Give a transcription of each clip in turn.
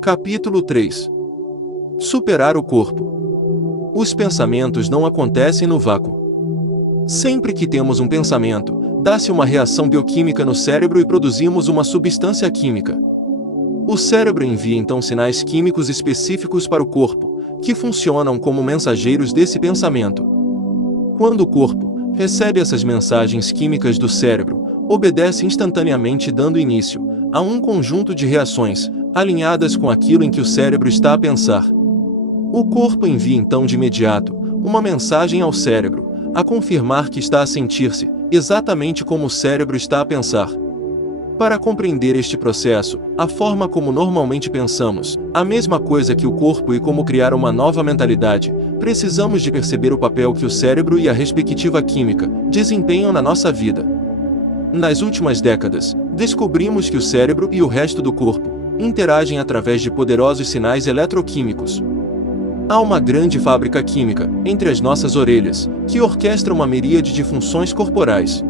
Capítulo 3. Superar o corpo. Os pensamentos não acontecem no vácuo. Sempre que temos um pensamento, dá-se uma reação bioquímica no cérebro e produzimos uma substância química. O cérebro envia então sinais químicos específicos para o corpo, que funcionam como mensageiros desse pensamento. Quando o corpo recebe essas mensagens químicas do cérebro, obedece instantaneamente, dando início a um conjunto de reações alinhadas com aquilo em que o cérebro está a pensar. O corpo envia então de imediato uma mensagem ao cérebro, a confirmar que está a sentir-se exatamente como o cérebro está a pensar. Para compreender este processo, a forma como normalmente pensamos, a mesma coisa que o corpo e como criar uma nova mentalidade, precisamos de perceber o papel que o cérebro e a respectiva química desempenham na nossa vida. Nas últimas décadas, descobrimos que o cérebro e o resto do corpo interagem através de poderosos sinais eletroquímicos. Há uma grande fábrica química entre as nossas orelhas, que orquestra uma miríade de funções corporais.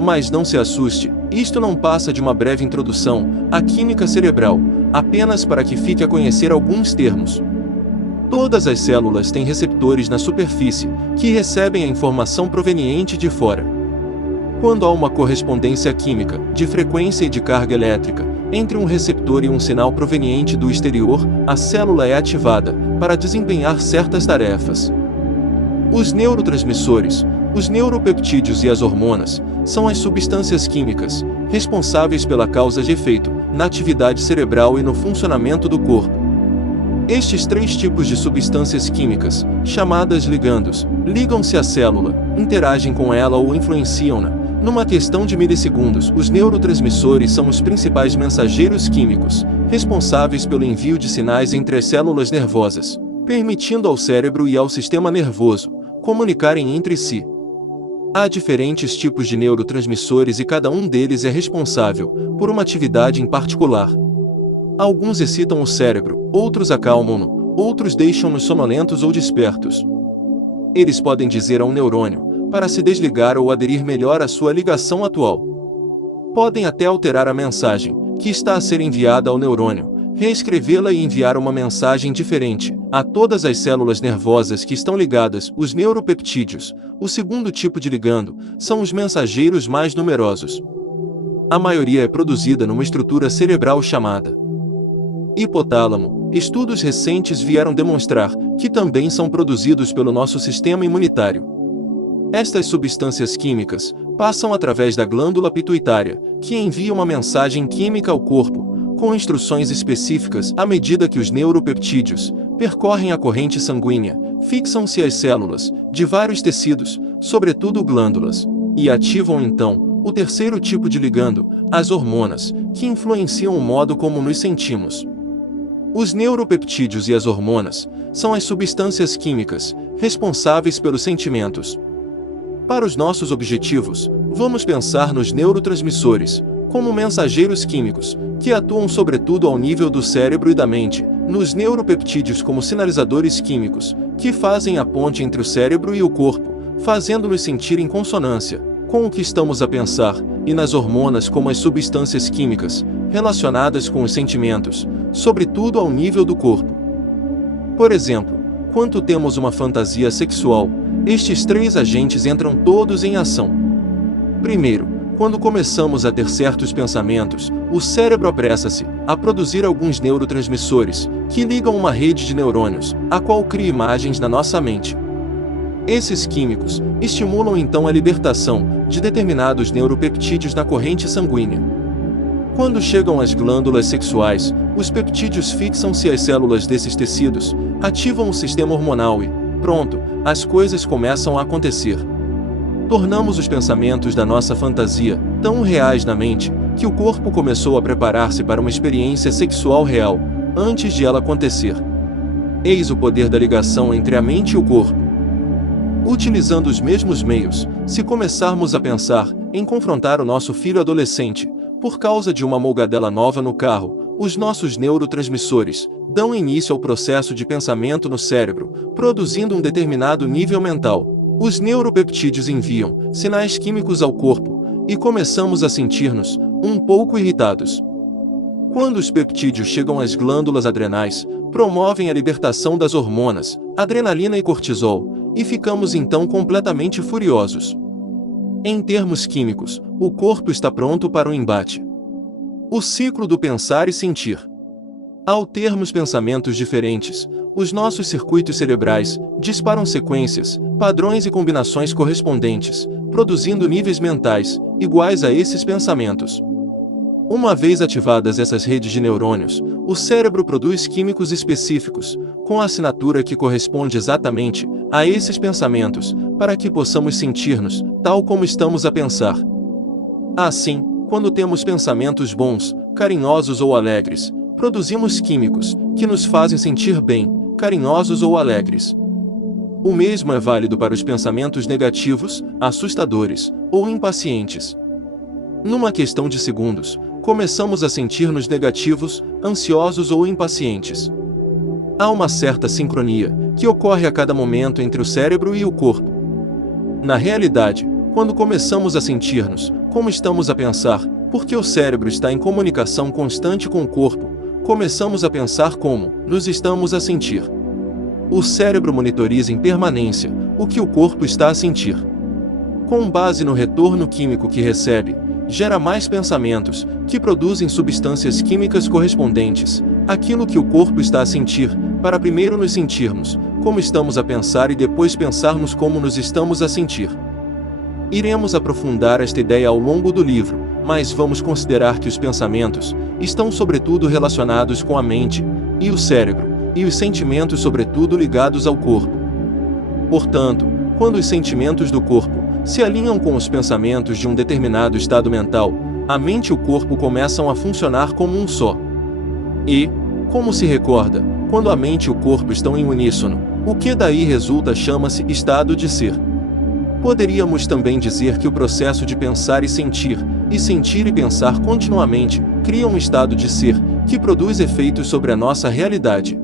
Mas não se assuste, isto não passa de uma breve introdução à química cerebral, apenas para que fique a conhecer alguns termos. Todas as células têm receptores na superfície, que recebem a informação proveniente de fora. Quando há uma correspondência química, de frequência e de carga elétrica, entre um receptor e um sinal proveniente do exterior, a célula é ativada para desempenhar certas tarefas. Os neurotransmissores, os neuropeptídeos e as hormonas são as substâncias químicas responsáveis pela causa de efeito na atividade cerebral e no funcionamento do corpo. Estes três tipos de substâncias químicas, chamadas ligandos, ligam-se à célula, interagem com ela ou influenciam-na. Numa questão de milissegundos, os neurotransmissores são os principais mensageiros químicos, responsáveis pelo envio de sinais entre as células nervosas, permitindo ao cérebro e ao sistema nervoso comunicarem entre si. Há diferentes tipos de neurotransmissores e cada um deles é responsável por uma atividade em particular. Alguns excitam o cérebro, outros acalmam-no, outros deixam-nos sonolentos ou despertos. Eles podem dizer a um neurônio para se desligar ou aderir melhor à sua ligação atual. Podem até alterar a mensagem que está a ser enviada ao neurônio, reescrevê-la e enviar uma mensagem diferente a todas as células nervosas que estão ligadas. Os neuropeptídeos, o segundo tipo de ligando, são os mensageiros mais numerosos. A maioria é produzida numa estrutura cerebral chamada hipotálamo. Estudos recentes vieram demonstrar que também são produzidos pelo nosso sistema imunitário. Estas substâncias químicas passam através da glândula pituitária, que envia uma mensagem química ao corpo, com instruções específicas. À medida que os neuropeptídeos percorrem a corrente sanguínea, fixam-se às células de vários tecidos, sobretudo glândulas, e ativam então o terceiro tipo de ligando, as hormonas, que influenciam o modo como nos sentimos. Os neuropeptídeos e as hormonas são as substâncias químicas responsáveis pelos sentimentos. Para os nossos objetivos, vamos pensar nos neurotransmissores como mensageiros químicos, que atuam sobretudo ao nível do cérebro e da mente, nos neuropeptídeos como sinalizadores químicos, que fazem a ponte entre o cérebro e o corpo, fazendo-nos sentir em consonância com o que estamos a pensar, e nas hormonas como as substâncias químicas relacionadas com os sentimentos, sobretudo ao nível do corpo. Por exemplo, quando temos uma fantasia sexual, estes três agentes entram todos em ação. Primeiro, quando começamos a ter certos pensamentos, o cérebro apressa-se a produzir alguns neurotransmissores, que ligam uma rede de neurônios, a qual cria imagens na nossa mente. Esses químicos estimulam então a libertação de determinados neuropeptídeos na corrente sanguínea. Quando chegam às glândulas sexuais, os peptídeos fixam-se às células desses tecidos, ativam o sistema hormonal e, pronto, as coisas começam a acontecer. Tornamos os pensamentos da nossa fantasia tão reais na mente, que o corpo começou a preparar-se para uma experiência sexual real, antes de ela acontecer. Eis o poder da ligação entre a mente e o corpo. Utilizando os mesmos meios, se começarmos a pensar em confrontar o nosso filho adolescente, por causa de uma molgadela nova no carro, os nossos neurotransmissores dão início ao processo de pensamento no cérebro, produzindo um determinado nível mental. Os neuropeptídeos enviam sinais químicos ao corpo, e começamos a sentir-nos um pouco irritados. Quando os peptídeos chegam às glândulas adrenais, promovem a libertação das hormonas, adrenalina e cortisol, e ficamos então completamente furiosos. Em termos químicos, o corpo está pronto para o embate. O ciclo do pensar e sentir. Ao termos pensamentos diferentes, os nossos circuitos cerebrais disparam sequências, padrões e combinações correspondentes, produzindo níveis mentais iguais a esses pensamentos. Uma vez ativadas essas redes de neurônios, o cérebro produz químicos específicos, com a assinatura que corresponde exatamente a esses pensamentos, para que possamos sentir-nos tal como estamos a pensar. Assim, quando temos pensamentos bons, carinhosos ou alegres, produzimos químicos que nos fazem sentir bem, carinhosos ou alegres. O mesmo é válido para os pensamentos negativos, assustadores ou impacientes. Numa questão de segundos, começamos a sentir-nos negativos, ansiosos ou impacientes. Há uma certa sincronia que ocorre a cada momento entre o cérebro e o corpo. Na realidade, quando começamos a sentir-nos como estamos a pensar, porque o cérebro está em comunicação constante com o corpo, começamos a pensar como nos estamos a sentir. O cérebro monitoriza em permanência o que o corpo está a sentir. Com base no retorno químico que recebe, gera mais pensamentos, que produzem substâncias químicas correspondentes àquilo que o corpo está a sentir, para primeiro nos sentirmos como estamos a pensar e depois pensarmos como nos estamos a sentir. Iremos aprofundar esta ideia ao longo do livro, mas vamos considerar que os pensamentos estão sobretudo relacionados com a mente e o cérebro, e os sentimentos sobretudo ligados ao corpo. Portanto, quando os sentimentos do corpo se alinham com os pensamentos de um determinado estado mental, a mente e o corpo começam a funcionar como um só. E, como se recorda, quando a mente e o corpo estão em uníssono, o que daí resulta chama-se estado de ser. Poderíamos também dizer que o processo de pensar e sentir e pensar continuamente, cria um estado de ser, que produz efeitos sobre a nossa realidade.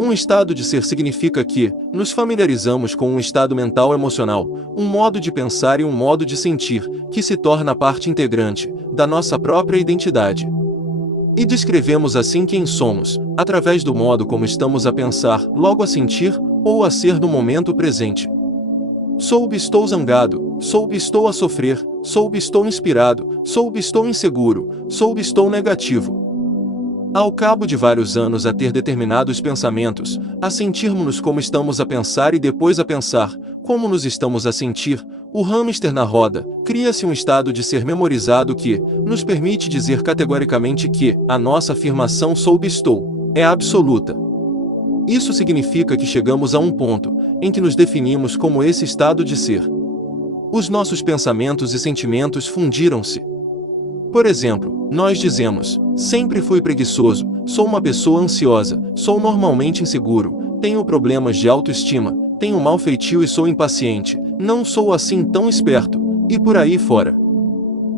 Um estado de ser significa que nos familiarizamos com um estado mental emocional, um modo de pensar e um modo de sentir, que se torna parte integrante da nossa própria identidade. E descrevemos assim quem somos, através do modo como estamos a pensar, logo a sentir, ou a ser no momento presente. Estou zangado, estou a sofrer, estou inspirado, estou inseguro, estou negativo. Ao cabo de vários anos a ter determinados pensamentos, a sentirmos-nos como estamos a pensar e depois a pensar como nos estamos a sentir, o hamster na roda, cria-se um estado de ser memorizado que nos permite dizer categoricamente que a nossa afirmação estou é absoluta. Isso significa que chegamos a um ponto em que nos definimos como esse estado de ser. Os nossos pensamentos e sentimentos fundiram-se. Por exemplo, nós dizemos: sempre fui preguiçoso, sou uma pessoa ansiosa, sou normalmente inseguro, tenho problemas de autoestima, tenho mau feitio e sou impaciente, não sou assim tão esperto, e por aí fora.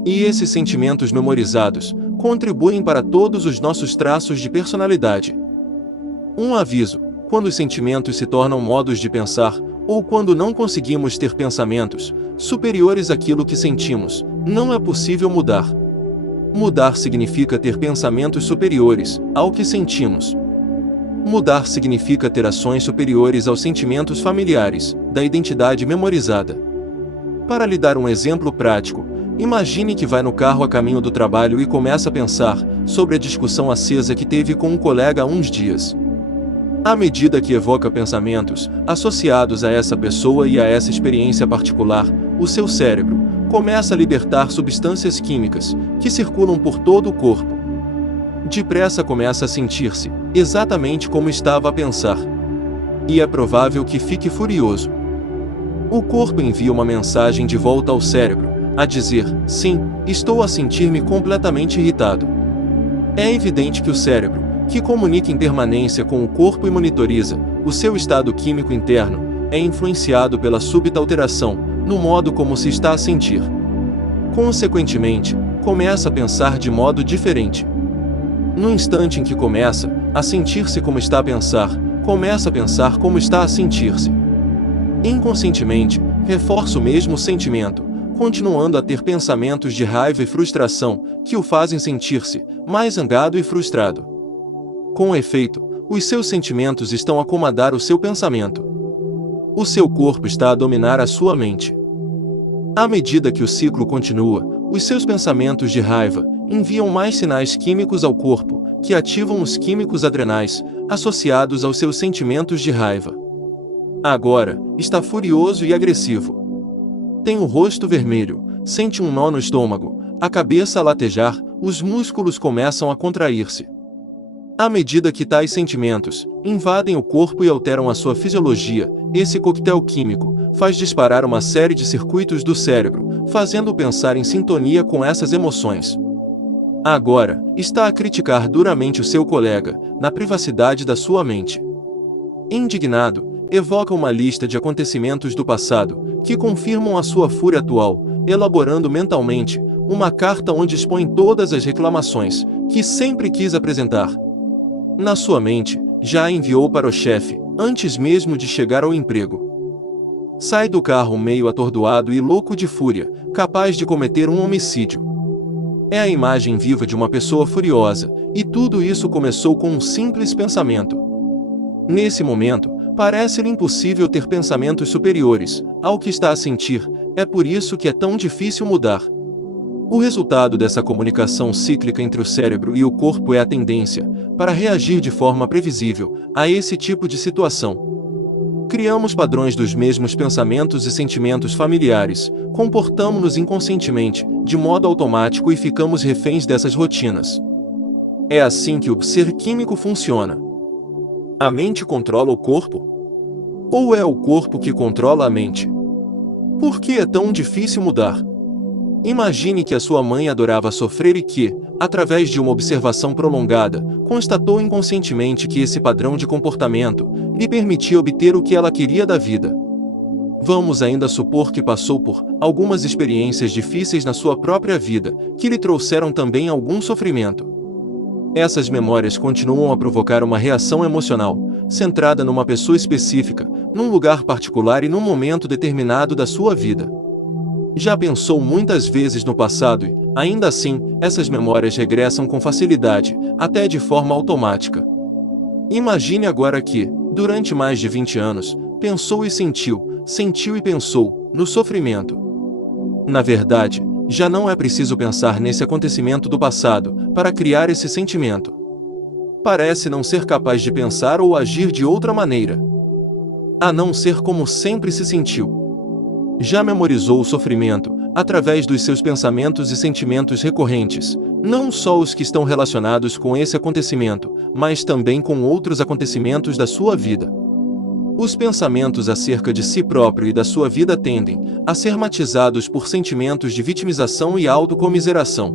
E esses sentimentos memorizados contribuem para todos os nossos traços de personalidade. Um aviso: quando os sentimentos se tornam modos de pensar, ou quando não conseguimos ter pensamentos superiores àquilo que sentimos, não é possível mudar. Mudar significa ter pensamentos superiores ao que sentimos. Mudar significa ter ações superiores aos sentimentos familiares, da identidade memorizada. Para lhe dar um exemplo prático, imagine que vai no carro a caminho do trabalho e começa a pensar sobre a discussão acesa que teve com um colega há uns dias. À medida que evoca pensamentos associados a essa pessoa e a essa experiência particular, o seu cérebro começa a libertar substâncias químicas que circulam por todo o corpo. Depressa começa a sentir-se exatamente como estava a pensar. E é provável que fique furioso. O corpo envia uma mensagem de volta ao cérebro, a dizer: sim, estou a sentir-me completamente irritado. É evidente que o cérebro, que comunica em permanência com o corpo e monitoriza o seu estado químico interno, é influenciado pela súbita alteração no modo como se está a sentir. Consequentemente, começa a pensar de modo diferente. No instante em que começa a sentir-se como está a pensar, começa a pensar como está a sentir-se. Inconscientemente, reforça o mesmo sentimento, continuando a ter pensamentos de raiva e frustração, que o fazem sentir-se mais zangado e frustrado. Com efeito, os seus sentimentos estão a comandar o seu pensamento. O seu corpo está a dominar a sua mente. À medida que o ciclo continua, os seus pensamentos de raiva enviam mais sinais químicos ao corpo, que ativam os químicos adrenais, associados aos seus sentimentos de raiva. Agora, está furioso e agressivo. Tem o rosto vermelho, sente um nó no estômago, a cabeça a latejar, os músculos começam a contrair-se. À medida que tais sentimentos invadem o corpo e alteram a sua fisiologia, esse coquetel químico faz disparar uma série de circuitos do cérebro, fazendo-o pensar em sintonia com essas emoções. Agora, está a criticar duramente o seu colega, na privacidade da sua mente. Indignado, evoca uma lista de acontecimentos do passado, que confirmam a sua fúria atual, elaborando mentalmente uma carta onde expõe todas as reclamações que sempre quis apresentar. Na sua mente, já a enviou para o chefe, antes mesmo de chegar ao emprego. Sai do carro meio atordoado e louco de fúria, capaz de cometer um homicídio. É a imagem viva de uma pessoa furiosa, e tudo isso começou com um simples pensamento. Nesse momento, parece-lhe impossível ter pensamentos superiores ao que está a sentir, é por isso que é tão difícil mudar. O resultado dessa comunicação cíclica entre o cérebro e o corpo é a tendência para reagir de forma previsível a esse tipo de situação. Criamos padrões dos mesmos pensamentos e sentimentos familiares, comportamos-nos inconscientemente, de modo automático e ficamos reféns dessas rotinas. É assim que o ser químico funciona. A mente controla o corpo? Ou é o corpo que controla a mente? Por que é tão difícil mudar? Imagine que a sua mãe adorava sofrer e que, através de uma observação prolongada, constatou inconscientemente que esse padrão de comportamento lhe permitia obter o que ela queria da vida. Vamos ainda supor que passou por algumas experiências difíceis na sua própria vida, que lhe trouxeram também algum sofrimento. Essas memórias continuam a provocar uma reação emocional, centrada numa pessoa específica, num lugar particular e num momento determinado da sua vida. Já pensou muitas vezes no passado e, ainda assim, essas memórias regressam com facilidade, até de forma automática. Imagine agora que, durante mais de 20 anos, pensou e sentiu, sentiu e pensou, no sofrimento. Na verdade, já não é preciso pensar nesse acontecimento do passado para criar esse sentimento. Parece não ser capaz de pensar ou agir de outra maneira, a não ser como sempre se sentiu. Já memorizou o sofrimento, através dos seus pensamentos e sentimentos recorrentes, não só os que estão relacionados com esse acontecimento, mas também com outros acontecimentos da sua vida. Os pensamentos acerca de si próprio e da sua vida tendem a ser matizados por sentimentos de vitimização e autocomiseração.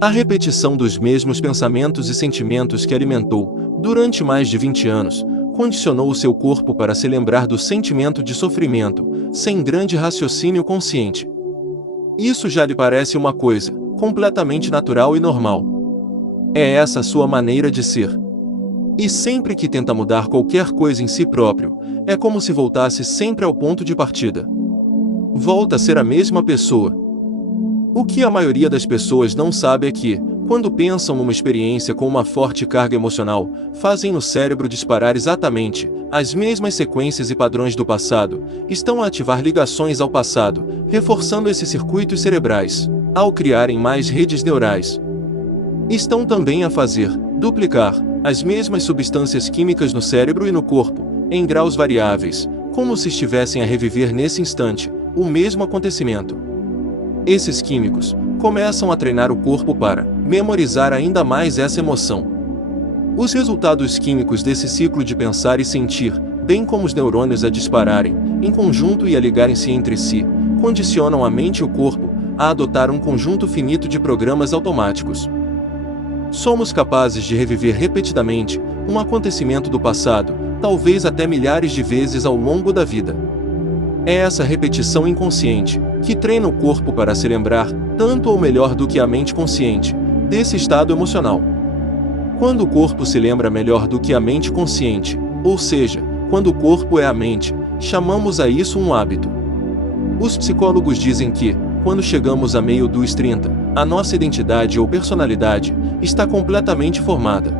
A repetição dos mesmos pensamentos e sentimentos que alimentou, durante mais de 20 anos, condicionou o seu corpo para se lembrar do sentimento de sofrimento, sem grande raciocínio consciente. Isso já lhe parece uma coisa completamente natural e normal. É essa a sua maneira de ser. E sempre que tenta mudar qualquer coisa em si próprio, é como se voltasse sempre ao ponto de partida. Volta a ser a mesma pessoa. O que a maioria das pessoas não sabe é que, quando pensam numa experiência com uma forte carga emocional, fazem no cérebro disparar exatamente as mesmas sequências e padrões do passado, estão a ativar ligações ao passado, reforçando esses circuitos cerebrais, ao criarem mais redes neurais. Estão também a fazer duplicar as mesmas substâncias químicas no cérebro e no corpo, em graus variáveis, como se estivessem a reviver nesse instante o mesmo acontecimento. Esses químicos começam a treinar o corpo para memorizar ainda mais essa emoção. Os resultados químicos desse ciclo de pensar e sentir, bem como os neurônios a dispararem, em conjunto e a ligarem-se entre si, condicionam a mente e o corpo a adotar um conjunto finito de programas automáticos. Somos capazes de reviver repetidamente um acontecimento do passado, talvez até milhares de vezes ao longo da vida. É essa repetição inconsciente que treina o corpo para se lembrar, tanto ou melhor do que a mente consciente, desse estado emocional. Quando o corpo se lembra melhor do que a mente consciente, ou seja, quando o corpo é a mente, chamamos a isso um hábito. Os psicólogos dizem que, quando chegamos a meio dos 30, a nossa identidade ou personalidade está completamente formada.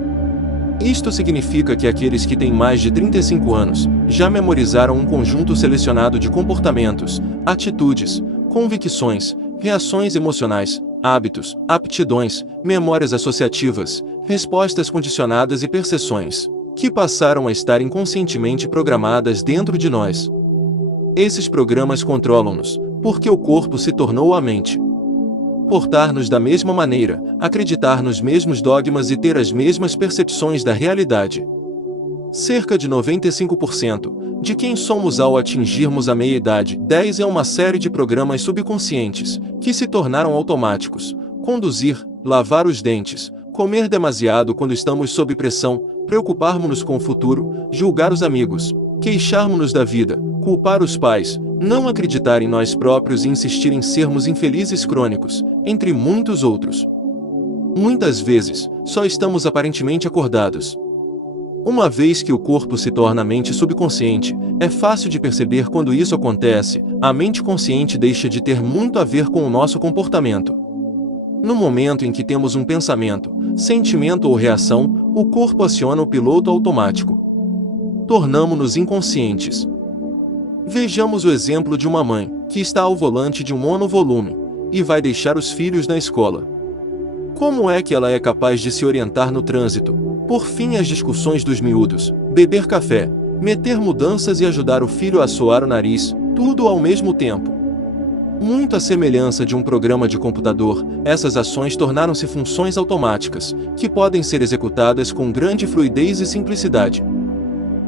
Isto significa que aqueles que têm mais de 35 anos já memorizaram um conjunto selecionado de comportamentos, atitudes, convicções, reações emocionais, hábitos, aptidões, memórias associativas, respostas condicionadas e percepções, que passaram a estar inconscientemente programadas dentro de nós. Esses programas controlam-nos, porque o corpo se tornou a mente. Portar-nos da mesma maneira, acreditar nos mesmos dogmas e ter as mesmas percepções da realidade. Cerca de 95% de quem somos ao atingirmos a meia-idade 10 é uma série de programas subconscientes, que se tornaram automáticos. Conduzir, lavar os dentes, comer demasiado quando estamos sob pressão, preocuparmos-nos com o futuro, julgar os amigos, queixarmos-nos da vida, culpar os pais, não acreditar em nós próprios e insistir em sermos infelizes crônicos, entre muitos outros. Muitas vezes, só estamos aparentemente acordados. Uma vez que o corpo se torna a mente subconsciente, é fácil de perceber quando isso acontece. A mente consciente deixa de ter muito a ver com o nosso comportamento. No momento em que temos um pensamento, sentimento ou reação, o corpo aciona o piloto automático. Tornamo-nos inconscientes. Vejamos o exemplo de uma mãe, que está ao volante de um monovolume, e vai deixar os filhos na escola. Como é que ela é capaz de se orientar no trânsito, por fim às discussões dos miúdos, beber café, meter mudanças e ajudar o filho a assoar o nariz, tudo ao mesmo tempo? Muito à semelhança de um programa de computador, essas ações tornaram-se funções automáticas, que podem ser executadas com grande fluidez e simplicidade.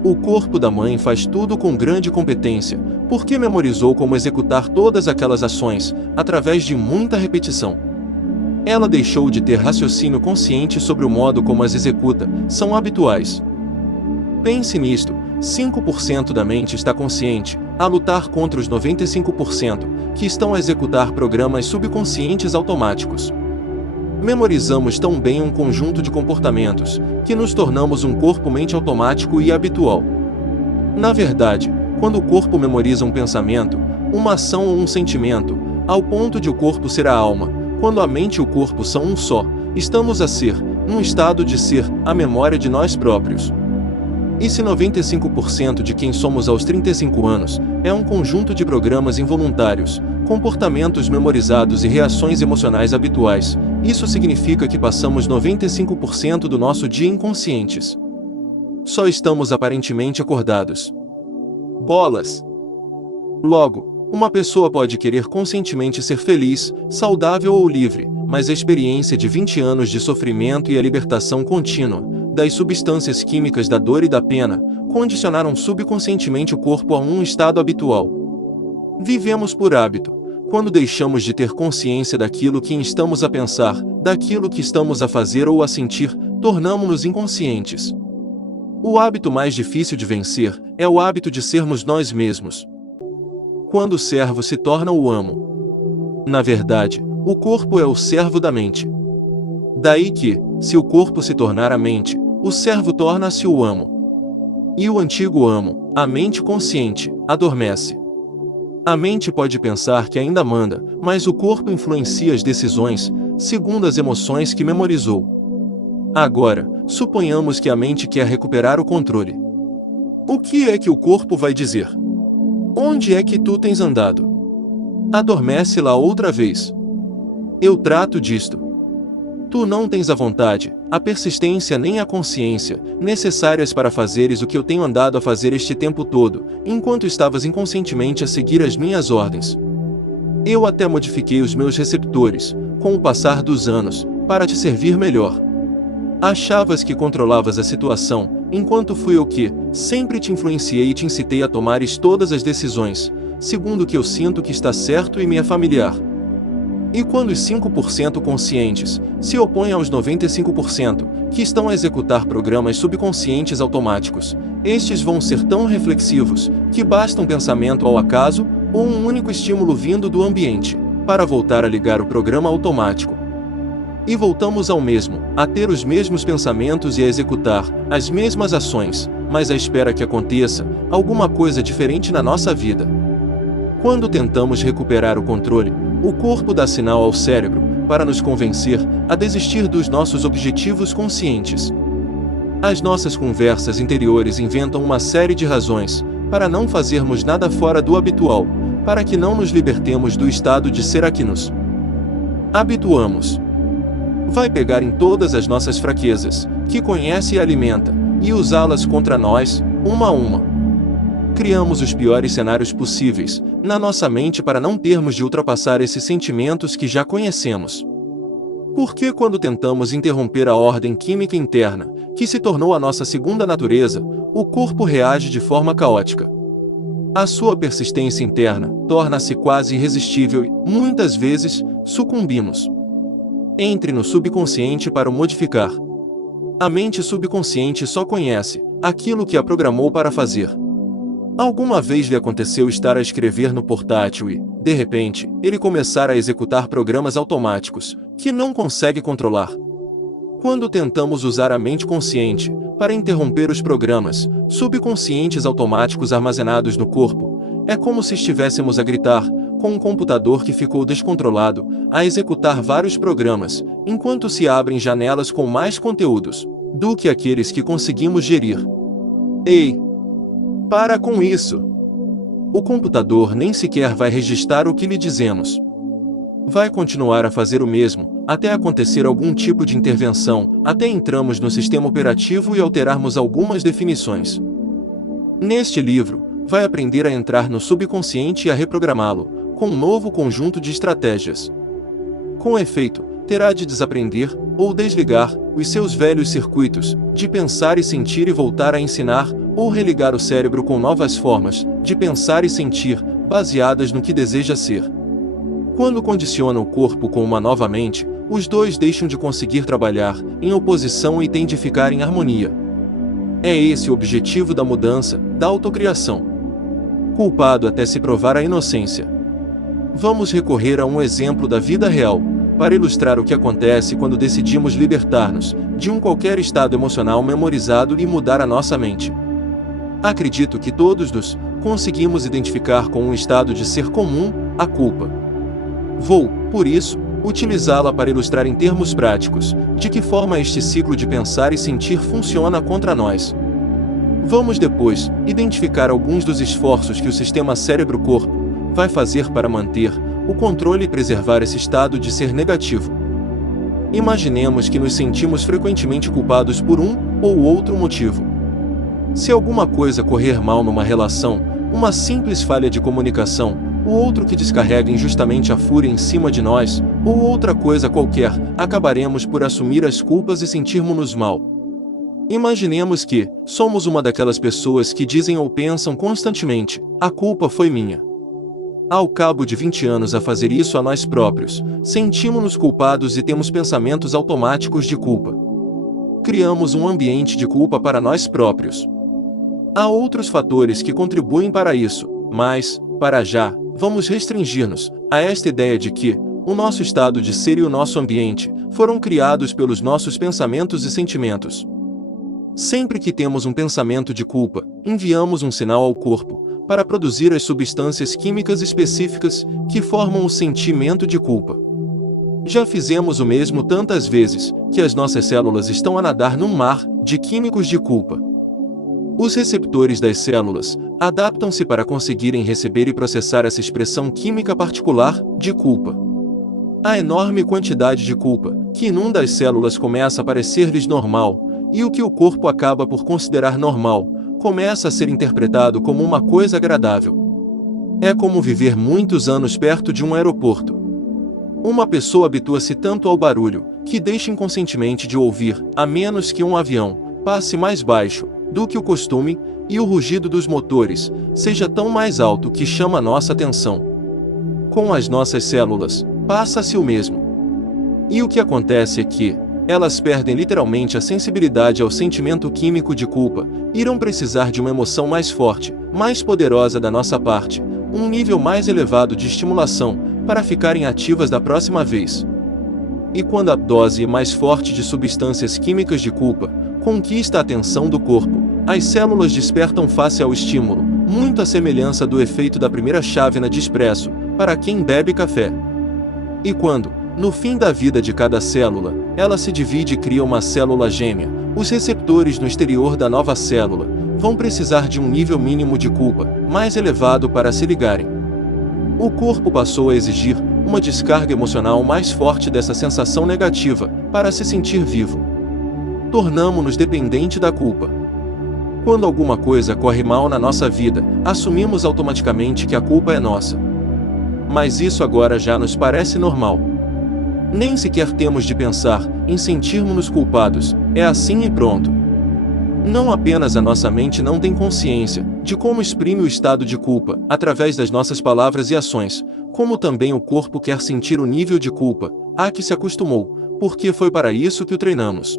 O corpo da mãe faz tudo com grande competência, porque memorizou como executar todas aquelas ações, através de muita repetição. Ela deixou de ter raciocínio consciente sobre o modo como as executa, são habituais. Pense nisto, 5% da mente está consciente, a lutar contra os 95%, que estão a executar programas subconscientes automáticos. Memorizamos tão bem um conjunto de comportamentos, que nos tornamos um corpo-mente automático e habitual. Na verdade, quando o corpo memoriza um pensamento, uma ação ou um sentimento, ao ponto de o corpo ser a alma, quando a mente e o corpo são um só, estamos a ser, num estado de ser, a memória de nós próprios. E se 95% de quem somos aos 35 anos é um conjunto de programas involuntários, comportamentos memorizados e reações emocionais habituais, isso significa que passamos 95% do nosso dia inconscientes. Só estamos aparentemente acordados. Bolas! Logo, uma pessoa pode querer conscientemente ser feliz, saudável ou livre, mas a experiência de 20 anos de sofrimento e a libertação contínua das substâncias químicas da dor e da pena condicionaram subconscientemente o corpo a um estado habitual. Vivemos por hábito. Quando deixamos de ter consciência daquilo que estamos a pensar, daquilo que estamos a fazer ou a sentir, tornamo-nos inconscientes. O hábito mais difícil de vencer é o hábito de sermos nós mesmos. Quando o servo se torna o amo. Na verdade, o corpo é o servo da mente. Daí que, se o corpo se tornar a mente, o servo torna-se o amo. E o antigo amo, a mente consciente, adormece. A mente pode pensar que ainda manda, mas o corpo influencia as decisões, segundo as emoções que memorizou. Agora, suponhamos que a mente quer recuperar o controle. O que é que o corpo vai dizer? Onde é que tu tens andado? Adormece lá outra vez. Eu trato disto. Tu não tens a vontade, a persistência nem a consciência necessárias para fazeres o que eu tenho andado a fazer este tempo todo, enquanto estavas inconscientemente a seguir as minhas ordens. Eu até modifiquei os meus receptores, com o passar dos anos, para te servir melhor. Achavas que controlavas a situação, enquanto fui eu que sempre te influenciei e te incitei a tomares todas as decisões, segundo o que eu sinto que está certo e me é familiar. E quando os 5% conscientes se opõem aos 95% que estão a executar programas subconscientes automáticos, estes vão ser tão reflexivos que basta um pensamento ao acaso ou um único estímulo vindo do ambiente para voltar a ligar o programa automático. E voltamos ao mesmo, a ter os mesmos pensamentos e a executar as mesmas ações, mas à espera que aconteça alguma coisa diferente na nossa vida. Quando tentamos recuperar o controle, O corpo dá sinal ao cérebro para nos convencer a desistir dos nossos objetivos conscientes. As nossas conversas interiores inventam uma série de razões para não fazermos nada fora do habitual, para que não nos libertemos do estado de ser a que nos habituamos. Vai pegar em todas as nossas fraquezas, que conhece e alimenta, e usá-las contra nós, uma a uma. Criamos os piores cenários possíveis na nossa mente para não termos de ultrapassar esses sentimentos que já conhecemos. Porque quando tentamos interromper a ordem química interna, que se tornou a nossa segunda natureza, o corpo reage de forma caótica. A sua persistência interna torna-se quase irresistível e, muitas vezes, sucumbimos. Entre no subconsciente para o modificar. A mente subconsciente só conhece aquilo que a programou para fazer. Alguma vez lhe aconteceu estar a escrever no portátil e, de repente, ele começar a executar programas automáticos, que não consegue controlar? Quando tentamos usar a mente consciente para interromper os programas subconscientes automáticos armazenados no corpo, é como se estivéssemos a gritar com um computador que ficou descontrolado, a executar vários programas, enquanto se abrem janelas com mais conteúdos do que aqueles que conseguimos gerir. Ei! Para com isso! O computador nem sequer vai registrar o que lhe dizemos. Vai continuar a fazer o mesmo, até acontecer algum tipo de intervenção, até entramos no sistema operativo e alterarmos algumas definições. Neste livro, vai aprender a entrar no subconsciente e a reprogramá-lo, com um novo conjunto de estratégias. Com efeito, terá de desaprender, ou desligar, os seus velhos circuitos, de pensar e sentir e voltar a ensinar, ou religar o cérebro com novas formas, de pensar e sentir, baseadas no que deseja ser. Quando condiciona o corpo com uma nova mente, os dois deixam de conseguir trabalhar em oposição e têm de ficar em harmonia. É esse o objetivo da mudança, da autocriação. Culpado até se provar a inocência. Vamos recorrer a um exemplo da vida real, para ilustrar o que acontece quando decidimos libertar-nos de um qualquer estado emocional memorizado e mudar a nossa mente. Acredito que todos nos conseguimos identificar com um estado de ser comum, a culpa. Vou, por isso, utilizá-la para ilustrar em termos práticos de que forma este ciclo de pensar e sentir funciona contra nós. Vamos depois identificar alguns dos esforços que o sistema cérebro-corpo vai fazer para manter o controle e preservar esse estado de ser negativo. Imaginemos que nos sentimos frequentemente culpados por um ou outro motivo. Se alguma coisa correr mal numa relação, uma simples falha de comunicação, o outro que descarrega injustamente a fúria em cima de nós, ou outra coisa qualquer, acabaremos por assumir as culpas e sentirmos-nos mal. Imaginemos que somos uma daquelas pessoas que dizem ou pensam constantemente: a culpa foi minha. Ao cabo de 20 anos a fazer isso a nós próprios, sentimos-nos culpados e temos pensamentos automáticos de culpa. Criamos um ambiente de culpa para nós próprios. Há outros fatores que contribuem para isso, mas, para já, vamos restringir-nos a esta ideia de que o nosso estado de ser e o nosso ambiente foram criados pelos nossos pensamentos e sentimentos. Sempre que temos um pensamento de culpa, enviamos um sinal ao corpo para produzir as substâncias químicas específicas que formam o sentimento de culpa. Já fizemos o mesmo tantas vezes que as nossas células estão a nadar num mar de químicos de culpa. Os receptores das células adaptam-se para conseguirem receber e processar essa expressão química particular de culpa. A enorme quantidade de culpa que inunda as células começa a parecer-lhes normal, e o que o corpo acaba por considerar normal começa a ser interpretado como uma coisa agradável. É como viver muitos anos perto de um aeroporto. Uma pessoa habitua-se tanto ao barulho que deixa inconscientemente de ouvir, a menos que um avião passe mais baixo do que o costume, e o rugido dos motores seja tão mais alto que chama nossa atenção. Com as nossas células, passa-se o mesmo. E o que acontece é que elas perdem literalmente a sensibilidade ao sentimento químico de culpa, irão precisar de uma emoção mais forte, mais poderosa da nossa parte, um nível mais elevado de estimulação, para ficarem ativas da próxima vez. E quando a dose mais forte de substâncias químicas de culpa conquista a atenção do corpo, as células despertam face ao estímulo, muito à semelhança do efeito da primeira chávena de espresso, para quem bebe café. E quando, no fim da vida de cada célula, ela se divide e cria uma célula gêmea, os receptores no exterior da nova célula vão precisar de um nível mínimo de culpa mais elevado para se ligarem. O corpo passou a exigir uma descarga emocional mais forte dessa sensação negativa para se sentir vivo. Tornamo-nos dependentes da culpa. Quando alguma coisa corre mal na nossa vida, assumimos automaticamente que a culpa é nossa. Mas isso agora já nos parece normal. Nem sequer temos de pensar em sentirmos-nos culpados, é assim e pronto. Não apenas a nossa mente não tem consciência de como exprime o estado de culpa através das nossas palavras e ações, como também o corpo quer sentir o nível de culpa a que se acostumou, porque foi para isso que o treinamos.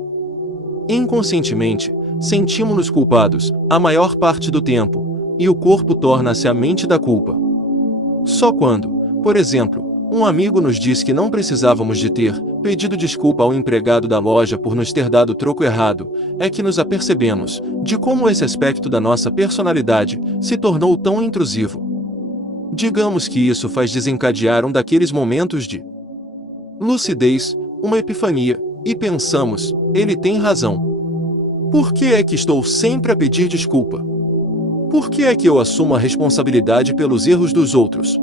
Inconscientemente, sentimos-nos culpados a maior parte do tempo, e o corpo torna-se a mente da culpa. Só quando, por exemplo, um amigo nos diz que não precisávamos de ter pedido desculpa ao empregado da loja por nos ter dado troco errado, é que nos apercebemos de como esse aspecto da nossa personalidade se tornou tão intrusivo. Digamos que isso faz desencadear um daqueles momentos de lucidez, uma epifania, e pensamos, ele tem razão. Por que é que estou sempre a pedir desculpa? Por que é que eu assumo a responsabilidade pelos erros dos outros?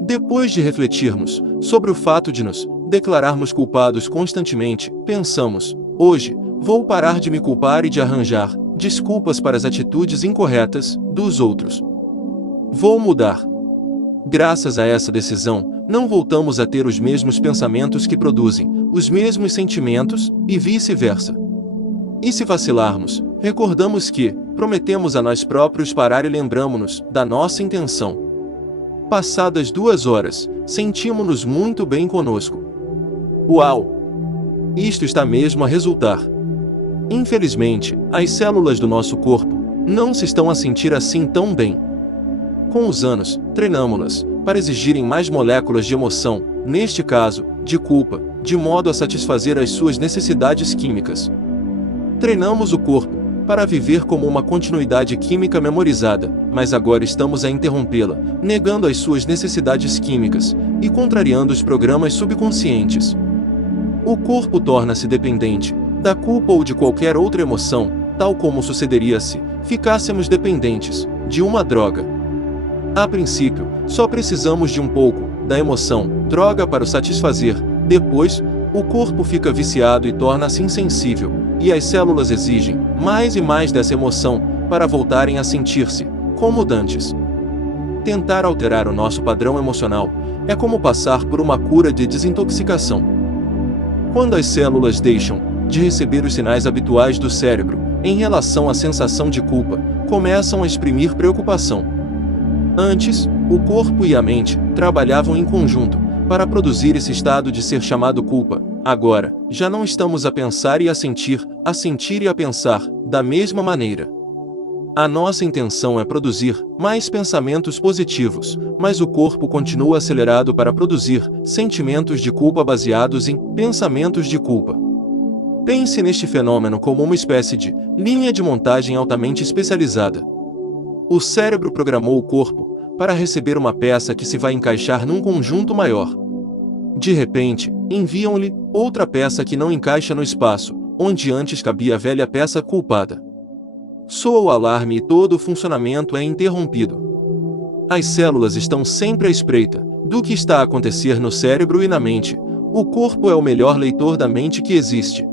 Depois de refletirmos sobre o fato de nos declararmos culpados constantemente, pensamos, hoje, vou parar de me culpar e de arranjar desculpas para as atitudes incorretas dos outros. Vou mudar. Graças a essa decisão, não voltamos a ter os mesmos pensamentos que produzem os mesmos sentimentos, e vice-versa. E se vacilarmos, recordamos que prometemos a nós próprios parar e lembramo-nos da nossa intenção. Passadas 2 horas, sentimos-nos muito bem conosco. Uau! Isto está mesmo a resultar. Infelizmente, as células do nosso corpo não se estão a sentir assim tão bem. Com os anos, treinamo-las para exigirem mais moléculas de emoção, neste caso, de culpa, de modo a satisfazer as suas necessidades químicas. Treinamos o corpo para viver como uma continuidade química memorizada, mas agora estamos a interrompê-la, negando as suas necessidades químicas e contrariando os programas subconscientes. O corpo torna-se dependente da culpa ou de qualquer outra emoção, tal como sucederia se ficássemos dependentes de uma droga. A princípio, só precisamos de um pouco da emoção, droga para o satisfazer. Depois, o corpo fica viciado e torna-se insensível, e as células exigem mais e mais dessa emoção para voltarem a sentir-se como dantes. Tentar alterar o nosso padrão emocional é como passar por uma cura de desintoxicação. Quando as células deixam de receber os sinais habituais do cérebro em relação à sensação de culpa, começam a exprimir preocupação. Antes, o corpo e a mente trabalhavam em conjunto para produzir esse estado de ser chamado culpa. Agora, já não estamos a pensar e a sentir e a pensar da mesma maneira. A nossa intenção é produzir mais pensamentos positivos, mas o corpo continua acelerado para produzir sentimentos de culpa baseados em pensamentos de culpa. Pense neste fenômeno como uma espécie de linha de montagem altamente especializada. O cérebro programou o corpo para receber uma peça que se vai encaixar num conjunto maior. De repente, enviam-lhe outra peça que não encaixa no espaço, onde antes cabia a velha peça culpada. Soa o alarme e todo o funcionamento é interrompido. As células estão sempre à espreita do que está a acontecer no cérebro e na mente. O corpo é o melhor leitor da mente que existe.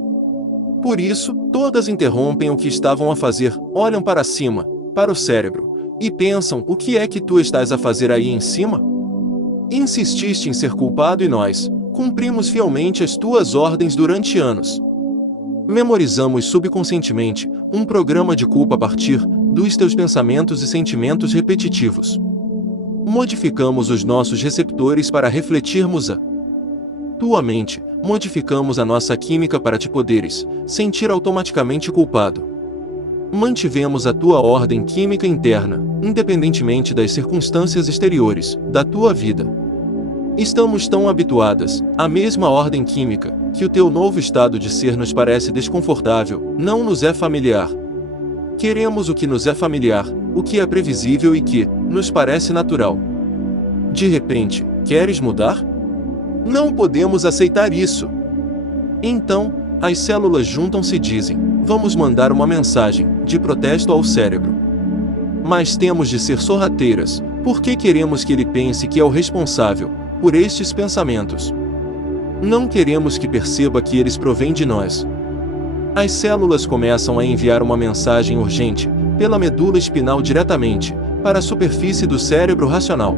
Por isso, todas interrompem o que estavam a fazer, olham para cima, para o cérebro, e pensam: o que é que tu estás a fazer aí em cima? Insististe em ser culpado e nós cumprimos fielmente as tuas ordens durante anos. Memorizamos subconscientemente um programa de culpa a partir dos teus pensamentos e sentimentos repetitivos. Modificamos os nossos receptores para refletirmos a tua mente, modificamos a nossa química para te poderes sentir automaticamente culpado. Mantivemos a tua ordem química interna, independentemente das circunstâncias exteriores da tua vida. Estamos tão habituadas à mesma ordem química que o teu novo estado de ser nos parece desconfortável, não nos é familiar. Queremos o que nos é familiar, o que é previsível e que nos parece natural. De repente, queres mudar? Não podemos aceitar isso. Então, as células juntam-se e dizem: vamos mandar uma mensagem de protesto ao cérebro. Mas temos de ser sorrateiras, porque queremos que ele pense que é o responsável por estes pensamentos. Não queremos que perceba que eles provêm de nós. As células começam a enviar uma mensagem urgente, pela medula espinal diretamente, para a superfície do cérebro racional.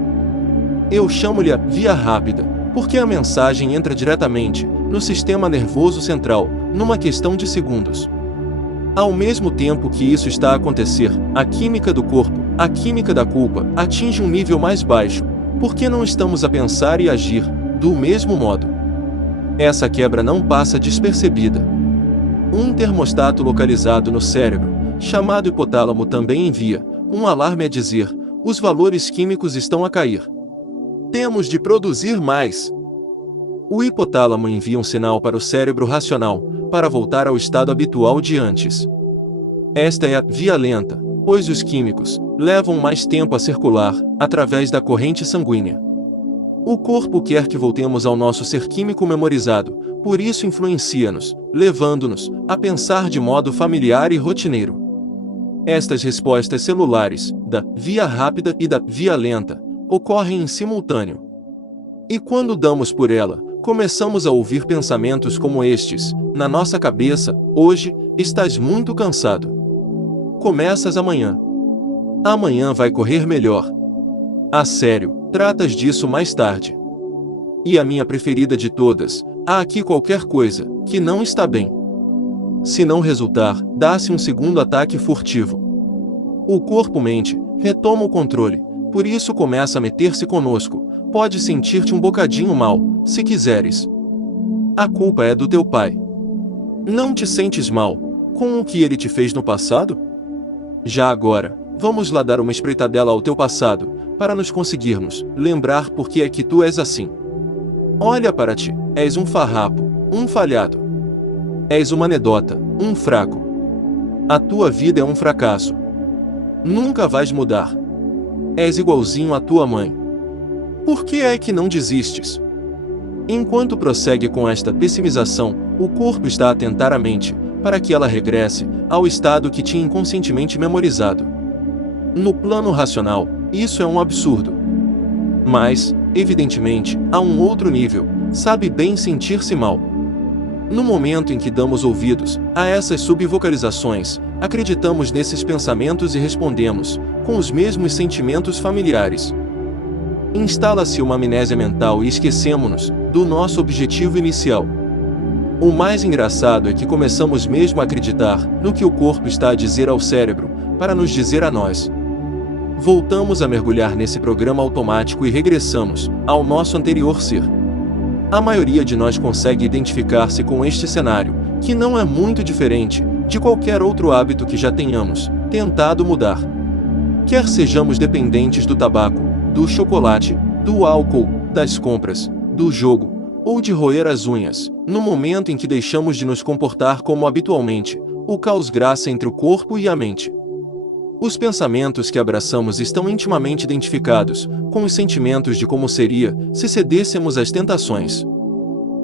Eu chamo-lhe a via rápida, porque a mensagem entra diretamente no sistema nervoso central, numa questão de segundos. Ao mesmo tempo que isso está a acontecer, a química do corpo, a química da culpa, atinge um nível mais baixo, porque não estamos a pensar e agir do mesmo modo. Essa quebra não passa despercebida. Um termostato localizado no cérebro, chamado hipotálamo, também envia um alarme a dizer: os valores químicos estão a cair. Temos de produzir mais. O hipotálamo envia um sinal para o cérebro racional, para voltar ao estado habitual de antes. Esta é a via lenta, pois os químicos levam mais tempo a circular, através da corrente sanguínea. O corpo quer que voltemos ao nosso ser químico memorizado, por isso influencia-nos, levando-nos a pensar de modo familiar e rotineiro. Estas respostas celulares, da via rápida e da via lenta, ocorrem em simultâneo. E quando damos por ela, começamos a ouvir pensamentos como estes, na nossa cabeça: hoje, estás muito cansado. Começas amanhã. Amanhã vai correr melhor. A sério, tratas disso mais tarde. E a minha preferida de todas: há aqui qualquer coisa que não está bem. Se não resultar, dá-se um segundo ataque furtivo. O corpo-mente retoma o controle, por isso começa a meter-se conosco. Pode sentir-te um bocadinho mal, se quiseres. A culpa é do teu pai. Não te sentes mal com o que ele te fez no passado? Já agora, vamos lá dar uma espreitadela ao teu passado, para nos conseguirmos lembrar por que é que tu és assim. Olha para ti, és um farrapo, um falhado. És uma anedota, um fraco. A tua vida é um fracasso. Nunca vais mudar. És igualzinho à tua mãe. Por que é que não desistes? Enquanto prossegue com esta pessimização, o corpo está a tentar a mente, para que ela regresse ao estado que tinha inconscientemente memorizado. No plano racional, isso é um absurdo. Mas, evidentemente, há um outro nível: sabe bem sentir-se mal. No momento em que damos ouvidos a essas subvocalizações, acreditamos nesses pensamentos e respondemos com os mesmos sentimentos familiares. Instala-se uma amnésia mental e esquecemos-nos do nosso objetivo inicial. O mais engraçado é que começamos mesmo a acreditar no que o corpo está a dizer ao cérebro, para nos dizer a nós. Voltamos a mergulhar nesse programa automático e regressamos ao nosso anterior ser. A maioria de nós consegue identificar-se com este cenário, que não é muito diferente de qualquer outro hábito que já tenhamos tentado mudar. Quer sejamos dependentes do tabaco, do chocolate, do álcool, das compras, do jogo, ou de roer as unhas, no momento em que deixamos de nos comportar como habitualmente, o caos graça entre o corpo e a mente. Os pensamentos que abraçamos estão intimamente identificados com os sentimentos de como seria se cedêssemos às tentações.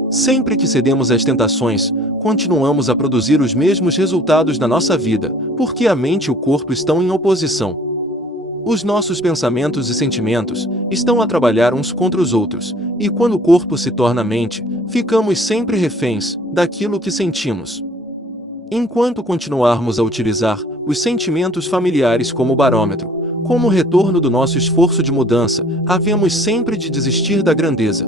Sempre que cedemos às tentações, continuamos a produzir os mesmos resultados na nossa vida, porque a mente e o corpo estão em oposição. Os nossos pensamentos e sentimentos estão a trabalhar uns contra os outros, e quando o corpo se torna mente, ficamos sempre reféns daquilo que sentimos. Enquanto continuarmos a utilizar os sentimentos familiares como barômetro, como retorno do nosso esforço de mudança, havemos sempre de desistir da grandeza.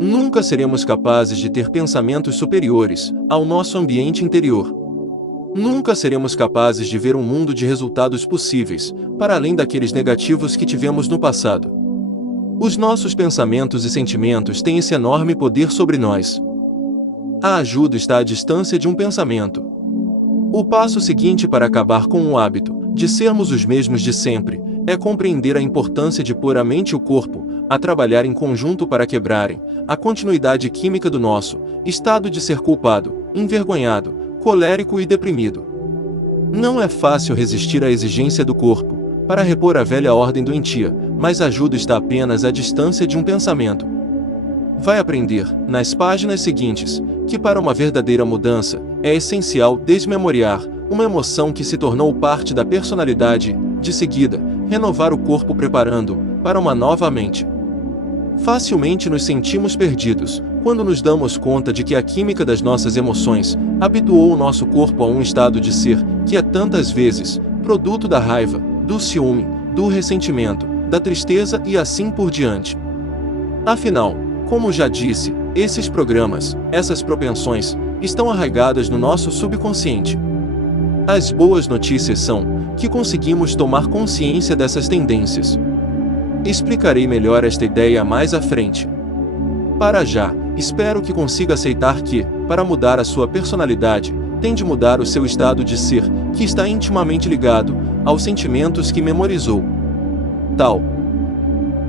Nunca seremos capazes de ter pensamentos superiores ao nosso ambiente interior. Nunca seremos capazes de ver um mundo de resultados possíveis, para além daqueles negativos que tivemos no passado. Os nossos pensamentos e sentimentos têm esse enorme poder sobre nós. A ajuda está à distância de um pensamento. O passo seguinte para acabar com o hábito de sermos os mesmos de sempre é compreender a importância de pôr a mente e o corpo a trabalhar em conjunto para quebrarem a continuidade química do nosso estado de ser culpado, envergonhado, colérico e deprimido. Não é fácil resistir à exigência do corpo para repor a velha ordem doentia, mas a ajuda está apenas à distância de um pensamento. vai aprender, nas páginas seguintes, que para uma verdadeira mudança, é essencial desmemoriar uma emoção que se tornou parte da personalidade, de seguida, renovar o corpo preparando-o para uma nova mente. Facilmente nos sentimos perdidos, quando nos damos conta de que a química das nossas emoções habituou o nosso corpo a um estado de ser que é tantas vezes produto da raiva, do ciúme, do ressentimento, da tristeza e assim por diante. Afinal, como já disse, esses programas, essas propensões, estão arraigadas no nosso subconsciente. As boas notícias são que conseguimos tomar consciência dessas tendências. Explicarei melhor esta ideia mais à frente. Para já, espero que consiga aceitar que, para mudar a sua personalidade, tem de mudar o seu estado de ser, que está intimamente ligado aos sentimentos que memorizou. Tal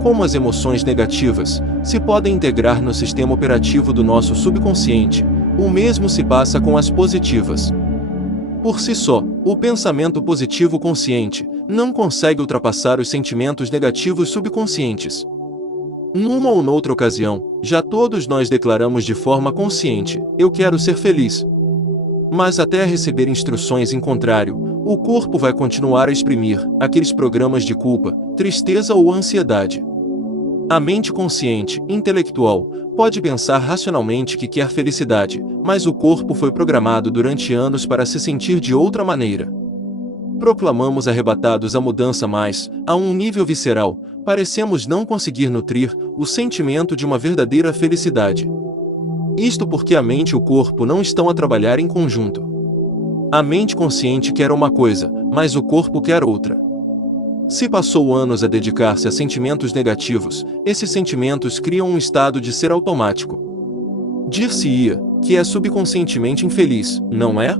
como as emoções negativas se podem integrar no sistema operativo do nosso subconsciente, o mesmo se passa com as positivas. Por si só, o pensamento positivo consciente não consegue ultrapassar os sentimentos negativos subconscientes. Numa ou noutra ocasião, já todos nós declaramos de forma consciente: eu quero ser feliz. Mas até receber instruções em contrário, o corpo vai continuar a exprimir aqueles programas de culpa, tristeza ou ansiedade. A mente consciente, intelectual, pode pensar racionalmente que quer felicidade, mas o corpo foi programado durante anos para se sentir de outra maneira. Proclamamos arrebatados a mudança, mas, a um nível visceral, parecemos não conseguir nutrir o sentimento de uma verdadeira felicidade. Isto porque a mente e o corpo não estão a trabalhar em conjunto. A mente consciente quer uma coisa, mas o corpo quer outra. Se passou anos a dedicar-se a sentimentos negativos, esses sentimentos criam um estado de ser automático. Dir-se-ia que é subconscientemente infeliz, não é?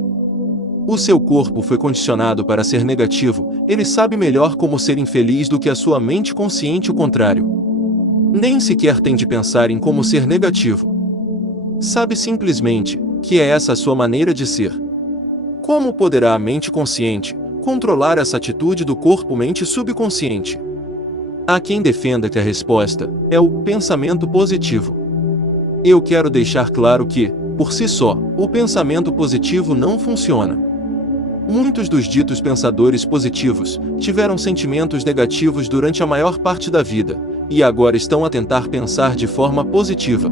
O seu corpo foi condicionado para ser negativo, ele sabe melhor como ser infeliz do que a sua mente consciente o contrário. Nem sequer tem de pensar em como ser negativo. Sabe simplesmente que é essa a sua maneira de ser. Como poderá a mente consciente controlar essa atitude do corpo-mente subconsciente? Há quem defenda que a resposta é o pensamento positivo. Eu quero deixar claro que, por si só, o pensamento positivo não funciona. Muitos dos ditos pensadores positivos tiveram sentimentos negativos durante a maior parte da vida, e agora estão a tentar pensar de forma positiva.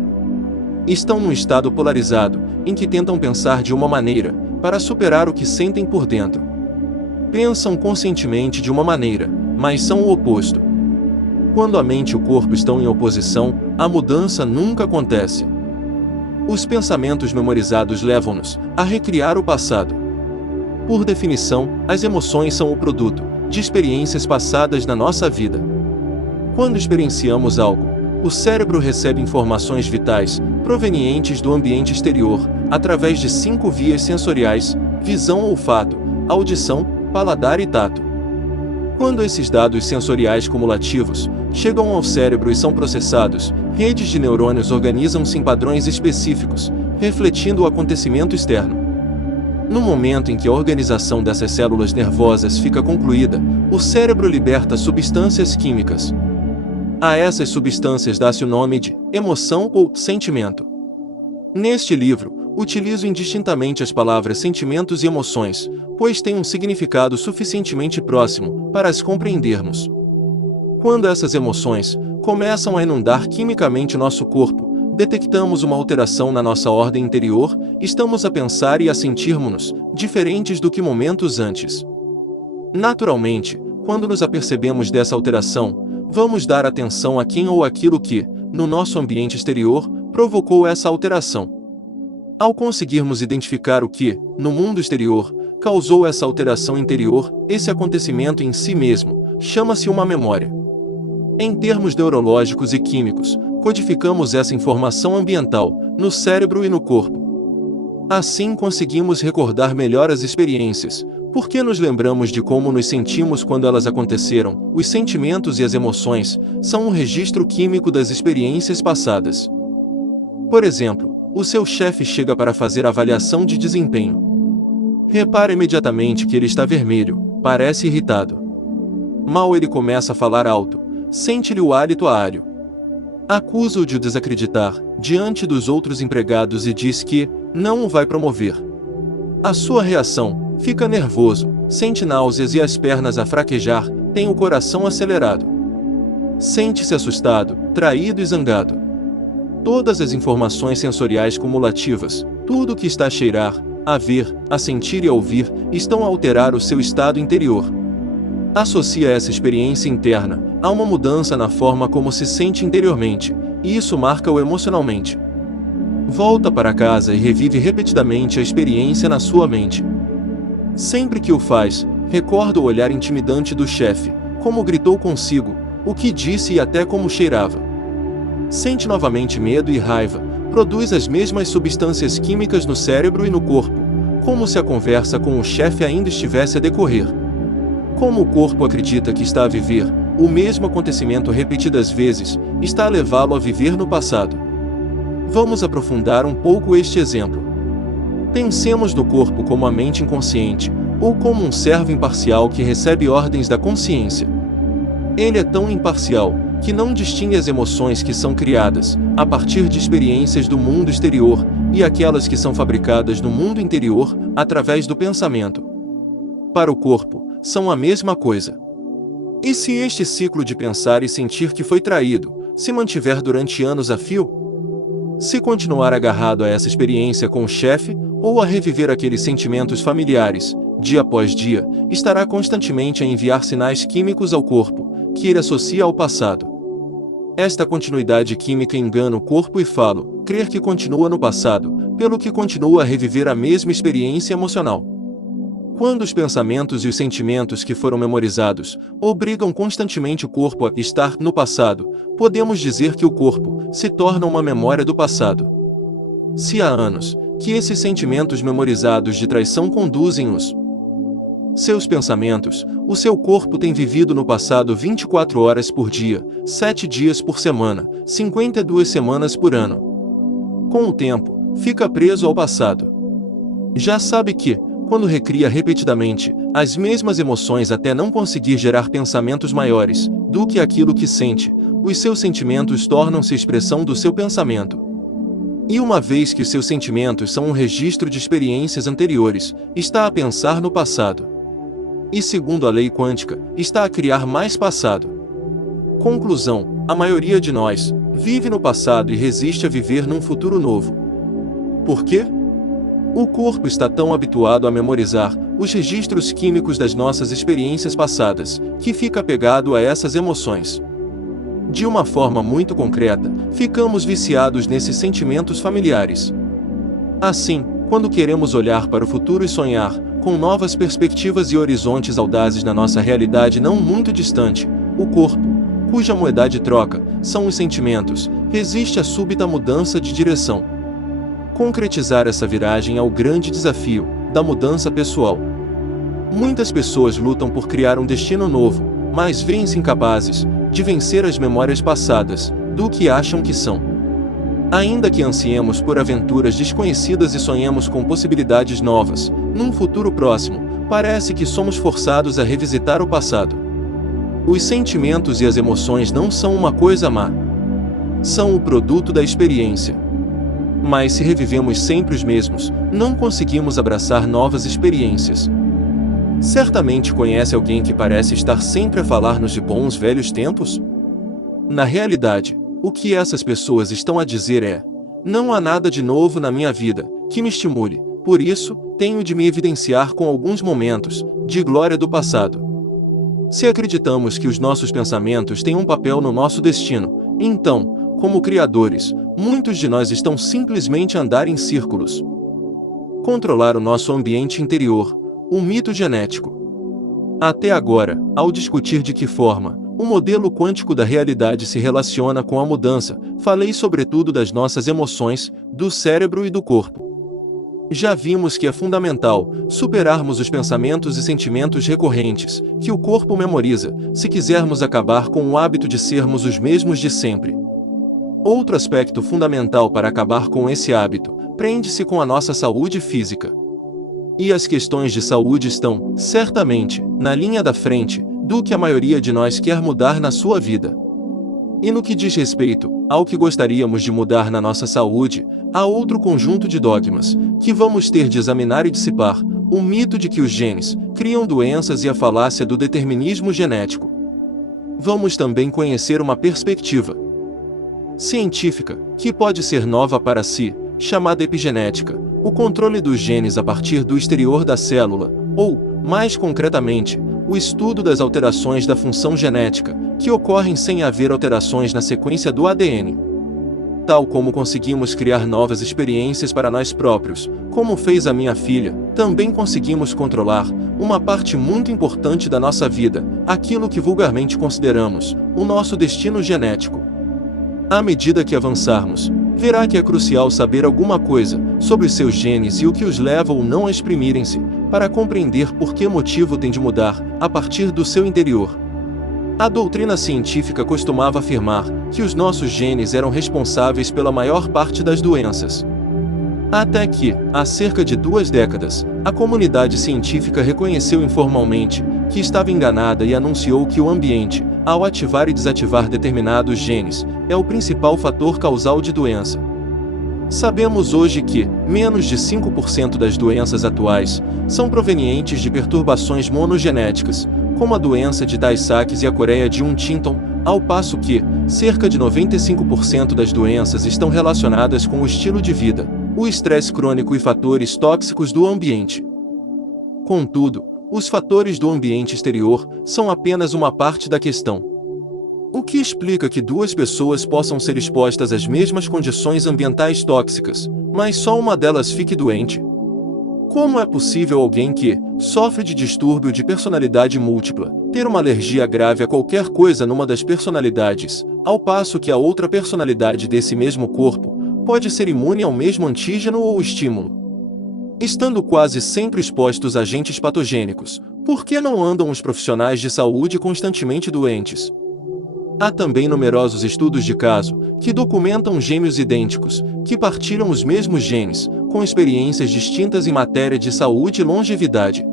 Estão num estado polarizado, em que tentam pensar de uma maneira, para superar o que sentem por dentro. Pensam conscientemente de uma maneira, mas são o oposto. Quando a mente e o corpo estão em oposição, a mudança nunca acontece. Os pensamentos memorizados levam-nos a recriar o passado. Por definição, as emoções são o produto de experiências passadas na nossa vida. Quando experienciamos algo, o cérebro recebe informações vitais, provenientes do ambiente exterior, através de 5 vias sensoriais: visão, olfato, audição, paladar e tato. Quando esses dados sensoriais cumulativos chegam ao cérebro e são processados, redes de neurônios organizam-se em padrões específicos, refletindo o acontecimento externo. No momento em que a organização dessas células nervosas fica concluída, o cérebro liberta substâncias químicas. A essas substâncias dá-se o nome de emoção ou sentimento. Neste livro, utilizo indistintamente as palavras sentimentos e emoções, pois têm um significado suficientemente próximo para as compreendermos. Quando essas emoções começam a inundar quimicamente nosso corpo, detectamos uma alteração na nossa ordem interior, estamos a pensar e a sentirmos-nos diferentes do que momentos antes. Naturalmente, quando nos apercebemos dessa alteração, vamos dar atenção a quem ou aquilo que, no nosso ambiente exterior, provocou essa alteração. Ao conseguirmos identificar o que, no mundo exterior, causou essa alteração interior, esse acontecimento em si mesmo, chama-se uma memória. Em termos neurológicos e químicos, codificamos essa informação ambiental, no cérebro e no corpo. Assim conseguimos recordar melhor as experiências, porque nos lembramos de como nos sentimos quando elas aconteceram. Os sentimentos e as emoções são um registro químico das experiências passadas. Por exemplo, o seu chefe chega para fazer avaliação de desempenho. Repara imediatamente que ele está vermelho, parece irritado. Mal ele começa a falar alto, sente-lhe o hálito árido. Acusa-o de o desacreditar diante dos outros empregados e diz que não o vai promover. A sua reação: fica nervoso, sente náuseas e as pernas a fraquejar, tem o coração acelerado. Sente-se assustado, traído e zangado. Todas as informações sensoriais cumulativas, tudo o que está a cheirar, a ver, a sentir e a ouvir, estão a alterar o seu estado interior. Associa essa experiência interna a uma mudança na forma como se sente interiormente, e isso marca-o emocionalmente. Volta para casa e revive repetidamente a experiência na sua mente. Sempre que o faz, recorda o olhar intimidante do chefe, como gritou consigo, o que disse e até como cheirava. Sente novamente medo e raiva, produz as mesmas substâncias químicas no cérebro e no corpo, como se a conversa com o chefe ainda estivesse a decorrer. Como o corpo acredita que está a viver o mesmo acontecimento repetidas vezes, está a levá-lo a viver no passado. Vamos aprofundar um pouco este exemplo. Pensemos no corpo como a mente inconsciente, ou como um servo imparcial que recebe ordens da consciência. Ele é tão imparcial que não distingue as emoções que são criadas a partir de experiências do mundo exterior e aquelas que são fabricadas no mundo interior através do pensamento. Para o corpo, são a mesma coisa. E se este ciclo de pensar e sentir que foi traído se mantiver durante anos a fio? Se continuar agarrado a essa experiência com o chefe, ou a reviver aqueles sentimentos familiares, dia após dia, estará constantemente a enviar sinais químicos ao corpo, que ele associa ao passado. Esta continuidade química engana o corpo e falo, crer que continua no passado, pelo que continua a reviver a mesma experiência emocional. Quando os pensamentos e os sentimentos que foram memorizados obrigam constantemente o corpo a estar no passado, podemos dizer que o corpo se torna uma memória do passado. Se há anos que esses sentimentos memorizados de traição conduzem os seus pensamentos, o seu corpo tem vivido no passado 24 horas por dia, 7 dias por semana, 52 semanas por ano. Com o tempo, fica preso ao passado. Já sabe que, quando recria repetidamente as mesmas emoções até não conseguir gerar pensamentos maiores do que aquilo que sente, os seus sentimentos tornam-se expressão do seu pensamento. E uma vez que seus sentimentos são um registro de experiências anteriores, está a pensar no passado. E segundo a lei quântica, está a criar mais passado. Conclusão: a maioria de nós vive no passado e resiste a viver num futuro novo. Por quê? O corpo está tão habituado a memorizar os registros químicos das nossas experiências passadas, que fica apegado a essas emoções. De uma forma muito concreta, ficamos viciados nesses sentimentos familiares. Assim, quando queremos olhar para o futuro e sonhar com novas perspectivas e horizontes audazes na nossa realidade não muito distante, o corpo, cuja moeda de troca são os sentimentos, resiste à súbita mudança de direção. Concretizar essa viragem é o grande desafio da mudança pessoal. Muitas pessoas lutam por criar um destino novo, mas veem-se incapazes de vencer as memórias passadas do que acham que são. Ainda que ansiemos por aventuras desconhecidas e sonhemos com possibilidades novas, num futuro próximo, parece que somos forçados a revisitar o passado. Os sentimentos e as emoções não são uma coisa má. São o produto da experiência. Mas se revivemos sempre os mesmos, não conseguimos abraçar novas experiências. Certamente conhece alguém que parece estar sempre a falar-nos de bons velhos tempos? Na realidade, o que essas pessoas estão a dizer é: não há nada de novo na minha vida que me estimule, por isso, tenho de me evidenciar com alguns momentos de glória do passado. Se acreditamos que os nossos pensamentos têm um papel no nosso destino, então, como criadores, muitos de nós estão simplesmente a andar em círculos. Controlar o nosso ambiente interior, um mito genético. Até agora, ao discutir de que forma o modelo quântico da realidade se relaciona com a mudança, falei sobretudo das nossas emoções, do cérebro e do corpo. Já vimos que é fundamental superarmos os pensamentos e sentimentos recorrentes que o corpo memoriza, se quisermos acabar com o hábito de sermos os mesmos de sempre. Outro aspecto fundamental para acabar com esse hábito prende-se com a nossa saúde física. E as questões de saúde estão, certamente, na linha da frente do que a maioria de nós quer mudar na sua vida. E no que diz respeito ao que gostaríamos de mudar na nossa saúde, há outro conjunto de dogmas que vamos ter de examinar e dissipar: o mito de que os genes criam doenças e a falácia do determinismo genético. Vamos também conhecer uma perspectiva científica, que pode ser nova para si, chamada epigenética, o controle dos genes a partir do exterior da célula, ou, mais concretamente, o estudo das alterações da função genética, que ocorrem sem haver alterações na sequência do ADN. Tal como conseguimos criar novas experiências para nós próprios, como fez a minha filha, também conseguimos controlar uma parte muito importante da nossa vida, aquilo que vulgarmente consideramos o nosso destino genético. À medida que avançarmos, verá que é crucial saber alguma coisa sobre os seus genes e o que os leva ou não a exprimirem-se, para compreender por que motivo tem de mudar a partir do seu interior. A doutrina científica costumava afirmar que os nossos genes eram responsáveis pela maior parte das doenças. Até que, há cerca de 2 décadas, a comunidade científica reconheceu informalmente que estava enganada e anunciou que o ambiente, ao ativar e desativar determinados genes, é o principal fator causal de doença. Sabemos hoje que menos de 5% das doenças atuais são provenientes de perturbações monogenéticas, como a doença de Tay-Sachs e a coreia de Huntington, ao passo que cerca de 95% das doenças estão relacionadas com o estilo de vida, o estresse crônico e fatores tóxicos do ambiente. Contudo, os fatores do ambiente exterior são apenas uma parte da questão. O que explica que 2 pessoas possam ser expostas às mesmas condições ambientais tóxicas, mas só uma delas fique doente? Como é possível alguém que sofre de distúrbio de personalidade múltipla ter uma alergia grave a qualquer coisa numa das personalidades, ao passo que a outra personalidade desse mesmo corpo pode ser imune ao mesmo antígeno ou estímulo? Estando quase sempre expostos a agentes patogênicos, por que não andam os profissionais de saúde constantemente doentes? Há também numerosos estudos de caso que documentam gêmeos idênticos, que partilham os mesmos genes, com experiências distintas em matéria de saúde e longevidade.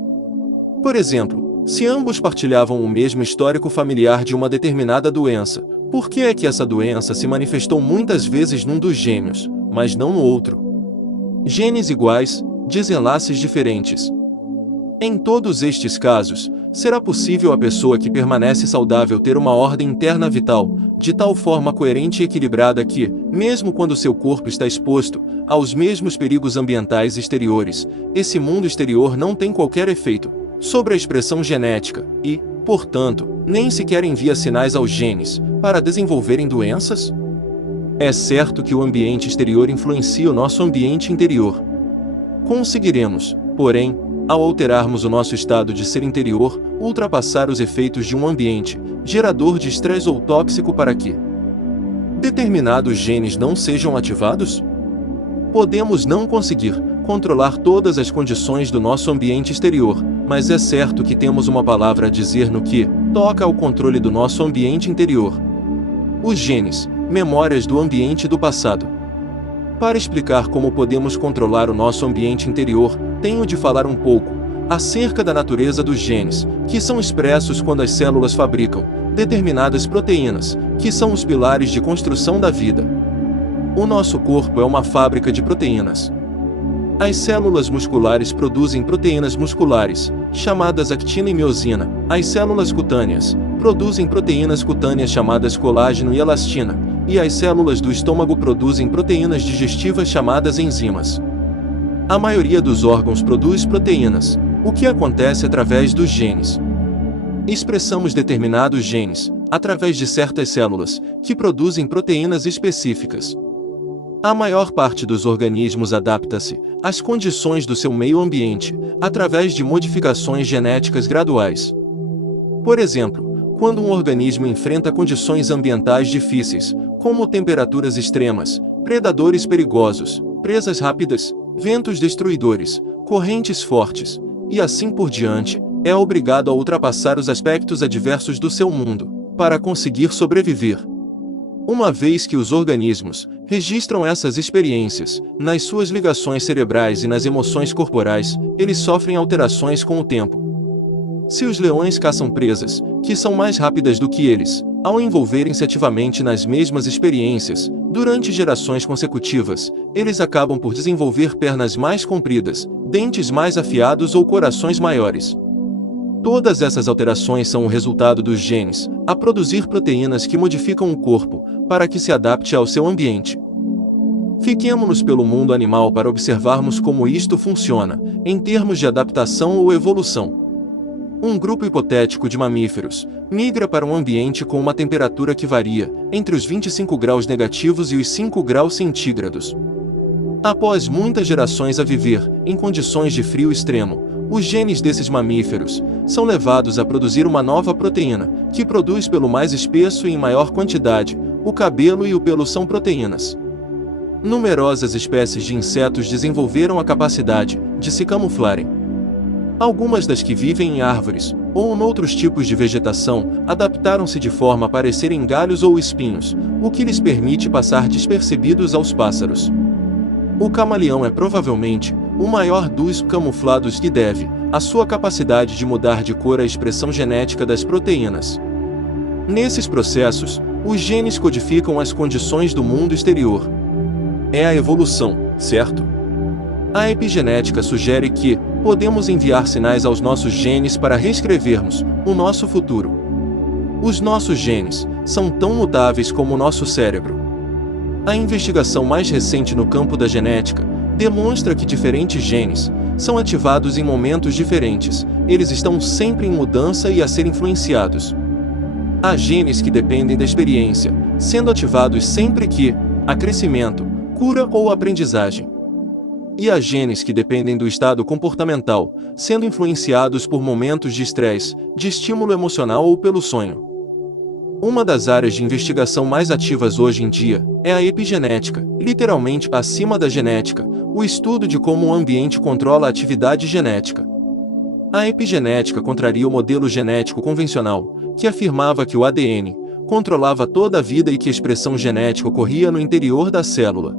Por exemplo, se ambos partilhavam o mesmo histórico familiar de uma determinada doença, por que é que essa doença se manifestou muitas vezes num dos gêmeos, mas não no outro? Genes iguais, desenlaces diferentes. Em todos estes casos, será possível a pessoa que permanece saudável ter uma ordem interna vital, de tal forma coerente e equilibrada que, mesmo quando seu corpo está exposto aos mesmos perigos ambientais exteriores, esse mundo exterior não tem qualquer efeito sobre a expressão genética e, portanto, nem sequer envia sinais aos genes para desenvolverem doenças? É certo que o ambiente exterior influencia o nosso ambiente interior. Conseguiremos, porém, ao alterarmos o nosso estado de ser interior, ultrapassar os efeitos de um ambiente gerador de estresse ou tóxico para que determinados genes não sejam ativados? Podemos não conseguir controlar todas as condições do nosso ambiente exterior, mas é certo que temos uma palavra a dizer no que toca ao controle do nosso ambiente interior. Os genes, memórias do ambiente do passado. Para explicar como podemos controlar o nosso ambiente interior, tenho de falar um pouco acerca da natureza dos genes, que são expressos quando as células fabricam determinadas proteínas, que são os pilares de construção da vida. O nosso corpo é uma fábrica de proteínas. As células musculares produzem proteínas musculares, chamadas actina e miosina. As células cutâneas produzem proteínas cutâneas chamadas colágeno e elastina, e as células do estômago produzem proteínas digestivas chamadas enzimas. A maioria dos órgãos produz proteínas, o que acontece através dos genes. Expressamos determinados genes, através de certas células, que produzem proteínas específicas. A maior parte dos organismos adapta-se às condições do seu meio ambiente, através de modificações genéticas graduais. Por exemplo, quando um organismo enfrenta condições ambientais difíceis, como temperaturas extremas, predadores perigosos, presas rápidas, ventos destruidores, correntes fortes, e assim por diante, é obrigado a ultrapassar os aspectos adversos do seu mundo, para conseguir sobreviver. Uma vez que os organismos registram essas experiências, nas suas ligações cerebrais e nas emoções corporais, eles sofrem alterações com o tempo. Se os leões caçam presas, que são mais rápidas do que eles, Ao envolverem-se ativamente nas mesmas experiências, durante gerações consecutivas, eles acabam por desenvolver pernas mais compridas, dentes mais afiados ou corações maiores. Todas essas alterações são o resultado dos genes, a produzir proteínas que modificam o corpo, para que se adapte ao seu ambiente. Fiquemo-nos pelo mundo animal para observarmos como isto funciona, em termos de adaptação ou evolução. Um grupo hipotético de mamíferos migra para um ambiente com uma temperatura que varia entre os 25 graus negativos e os 5 graus centígrados. Após muitas gerações a viver em condições de frio extremo, os genes desses mamíferos são levados a produzir uma nova proteína, que produz pelo mais espesso e em maior quantidade. O cabelo e o pelo são proteínas. Numerosas espécies de insetos desenvolveram a capacidade de se camuflarem. Algumas das que vivem em árvores, ou noutros tipos de vegetação, adaptaram-se de forma a parecerem galhos ou espinhos, o que lhes permite passar despercebidos aos pássaros. O camaleão é provavelmente o maior dos camuflados que deve à sua capacidade de mudar de cor a expressão genética das proteínas. Nesses processos, os genes codificam as condições do mundo exterior. É a evolução, certo? A epigenética sugere que podemos enviar sinais aos nossos genes para reescrevermos o nosso futuro. Os nossos genes são tão mutáveis como o nosso cérebro. A investigação mais recente no campo da genética demonstra que diferentes genes são ativados em momentos diferentes. Eles estão sempre em mudança e a ser influenciados. Há genes que dependem da experiência, sendo ativados sempre que há crescimento, cura ou aprendizagem. E há genes que dependem do estado comportamental, sendo influenciados por momentos de estresse, de estímulo emocional ou pelo sonho. Uma das áreas de investigação mais ativas hoje em dia é a epigenética, literalmente acima da genética, o estudo de como o ambiente controla a atividade genética. A epigenética contraria o modelo genético convencional, que afirmava que o ADN controlava toda a vida e que a expressão genética ocorria no interior da célula.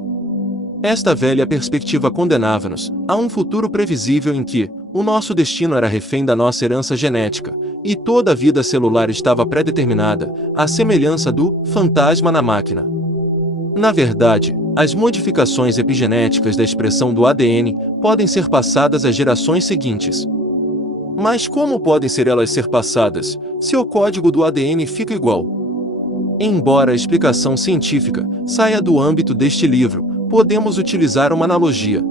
Esta velha perspectiva condenava-nos a um futuro previsível em que o nosso destino era refém da nossa herança genética, e toda a vida celular estava pré-determinada, à semelhança do fantasma na máquina. Na verdade, as modificações epigenéticas da expressão do ADN podem ser passadas às gerações seguintes. Mas como podem elas ser passadas, se o código do ADN fica igual? Embora a explicação científica saia do âmbito deste livro, podemos utilizar uma analogia.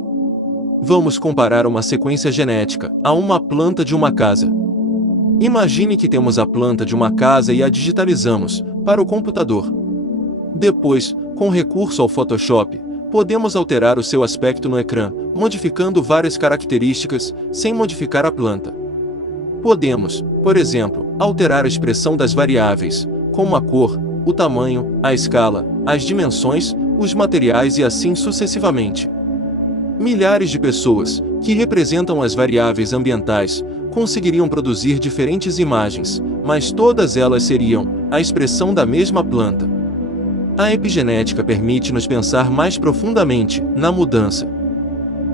Vamos comparar uma sequência genética a uma planta de uma casa. Imagine que temos a planta de uma casa e a digitalizamos para o computador. Depois, com recurso ao Photoshop, podemos alterar o seu aspecto no ecrã, modificando várias características, sem modificar a planta. Podemos, por exemplo, alterar a expressão das variáveis, como a cor, o tamanho, a escala, as dimensões, os materiais e assim sucessivamente. Milhares de pessoas, que representam as variáveis ambientais, conseguiriam produzir diferentes imagens, mas todas elas seriam a expressão da mesma planta. A epigenética permite-nos pensar mais profundamente na mudança.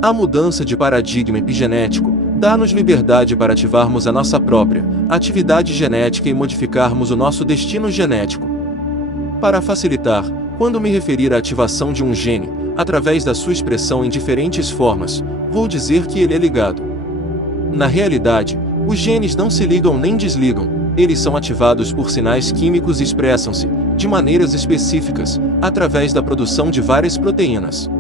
A mudança de paradigma epigenético dá-nos liberdade para ativarmos a nossa própria atividade genética e modificarmos o nosso destino genético. Para facilitar, quando me referir à ativação de um gene, através da sua expressão em diferentes formas, vou dizer que ele é ligado. Na realidade, os genes não se ligam nem desligam, eles são ativados por sinais químicos e expressam-se, de maneiras específicas, através da produção de várias proteínas.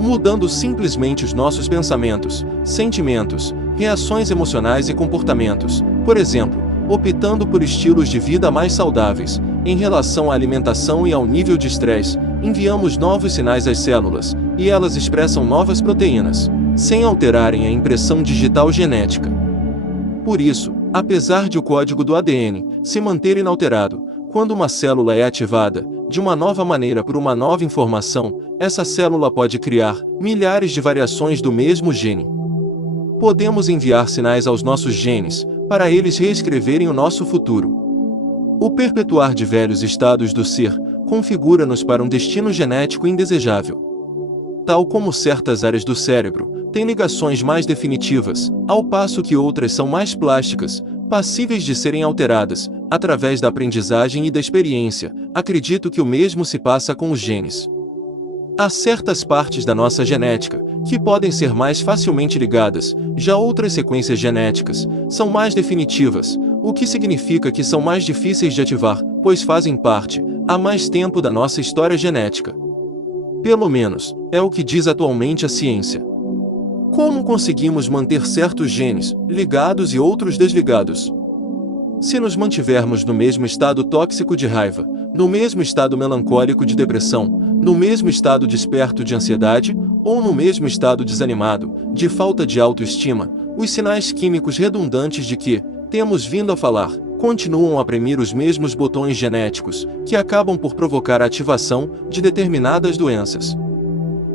Mudando simplesmente os nossos pensamentos, sentimentos, reações emocionais e comportamentos, por exemplo, optando por estilos de vida mais saudáveis, em relação à alimentação e ao nível de estresse, enviamos novos sinais às células, e elas expressam novas proteínas, sem alterarem a impressão digital genética. Por isso, apesar de o código do ADN se manter inalterado, quando uma célula é ativada, de uma nova maneira por uma nova informação, essa célula pode criar milhares de variações do mesmo gene. Podemos enviar sinais aos nossos genes, para eles reescreverem o nosso futuro. O perpetuar de velhos estados do ser configura-nos para um destino genético indesejável. Tal como certas áreas do cérebro têm ligações mais definitivas, ao passo que outras são mais plásticas, passíveis de serem alteradas, através da aprendizagem e da experiência, acredito que o mesmo se passa com os genes. Há certas partes da nossa genética que podem ser mais facilmente ligadas, já outras sequências genéticas são mais definitivas, o que significa que são mais difíceis de ativar, pois fazem parte, há mais tempo da nossa história genética. Pelo menos, é o que diz atualmente a ciência. Como conseguimos manter certos genes ligados e outros desligados? Se nos mantivermos no mesmo estado tóxico de raiva, no mesmo estado melancólico de depressão, no mesmo estado desperto de ansiedade, ou no mesmo estado desanimado, de falta de autoestima, os sinais químicos redundantes de que temos vindo a falar continuam a premir os mesmos botões genéticos, que acabam por provocar a ativação de determinadas doenças.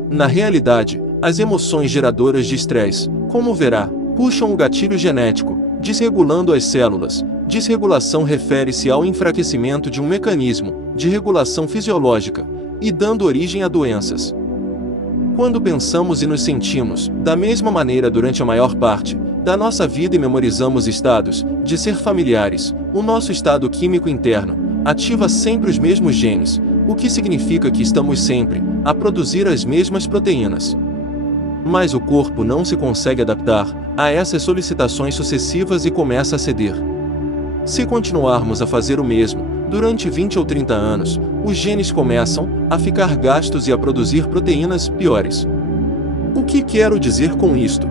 Na realidade, as emoções geradoras de estresse, como verá, puxam o gatilho genético, desregulando as células. Desregulação refere-se ao enfraquecimento de um mecanismo de regulação fisiológica e dando origem a doenças. Quando pensamos e nos sentimos da mesma maneira durante a maior parte da nossa vida e memorizamos estados de ser familiares, o nosso estado químico interno ativa sempre os mesmos genes, o que significa que estamos sempre a produzir as mesmas proteínas. Mas o corpo não se consegue adaptar a essas solicitações sucessivas e começa a ceder. Se continuarmos a fazer o mesmo durante 20 ou 30 anos, os genes começam a ficar gastos e a produzir proteínas piores. O que quero dizer com isto?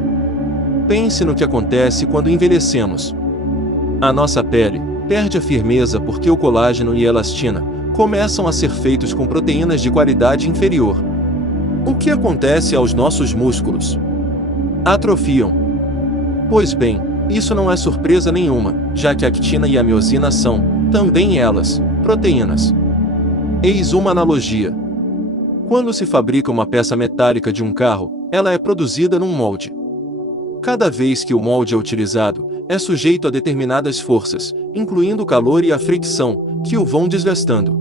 Pense no que acontece quando envelhecemos. A nossa pele perde a firmeza porque o colágeno e a elastina começam a ser feitos com proteínas de qualidade inferior. O que acontece aos nossos músculos? Atrofiam. Pois bem, isso não é surpresa nenhuma, já que a actina e a miosina são, também elas, proteínas. Eis uma analogia. Quando se fabrica uma peça metálica de um carro, ela é produzida num molde. Cada vez que o molde é utilizado, é sujeito a determinadas forças, incluindo o calor e a fricção, que o vão desgastando.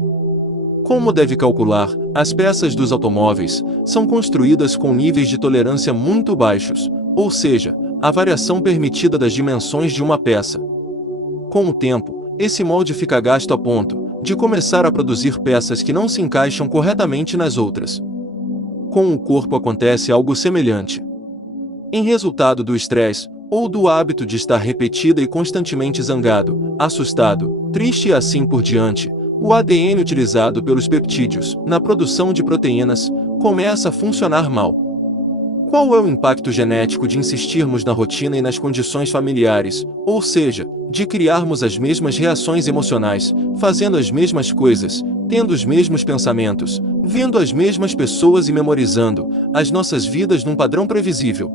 Como deve calcular, as peças dos automóveis são construídas com níveis de tolerância muito baixos, ou seja, a variação permitida das dimensões de uma peça. Com o tempo, esse molde fica gasto a ponto de começar a produzir peças que não se encaixam corretamente nas outras. Com o corpo acontece algo semelhante. Em resultado do estresse, ou do hábito de estar repetida e constantemente zangado, assustado, triste e assim por diante, o ADN utilizado pelos peptídeos na produção de proteínas começa a funcionar mal. Qual é o impacto genético de insistirmos na rotina e nas condições familiares, ou seja, de criarmos as mesmas reações emocionais, fazendo as mesmas coisas, tendo os mesmos pensamentos, vendo as mesmas pessoas e memorizando as nossas vidas num padrão previsível?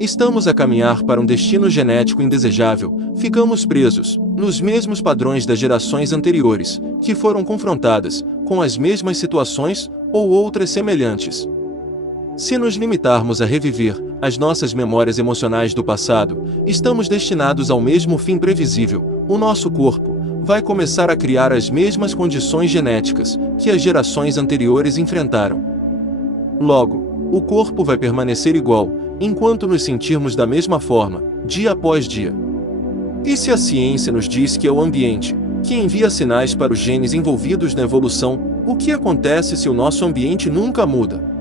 Estamos a caminhar para um destino genético indesejável, ficamos presos nos mesmos padrões das gerações anteriores, que foram confrontadas com as mesmas situações ou outras semelhantes. Se nos limitarmos a reviver as nossas memórias emocionais do passado, estamos destinados ao mesmo fim previsível. O nosso corpo vai começar a criar as mesmas condições genéticas que as gerações anteriores enfrentaram. Logo, o corpo vai permanecer igual, enquanto nos sentirmos da mesma forma, dia após dia. E se a ciência nos diz que é o ambiente que envia sinais para os genes envolvidos na evolução, o que acontece se o nosso ambiente nunca muda?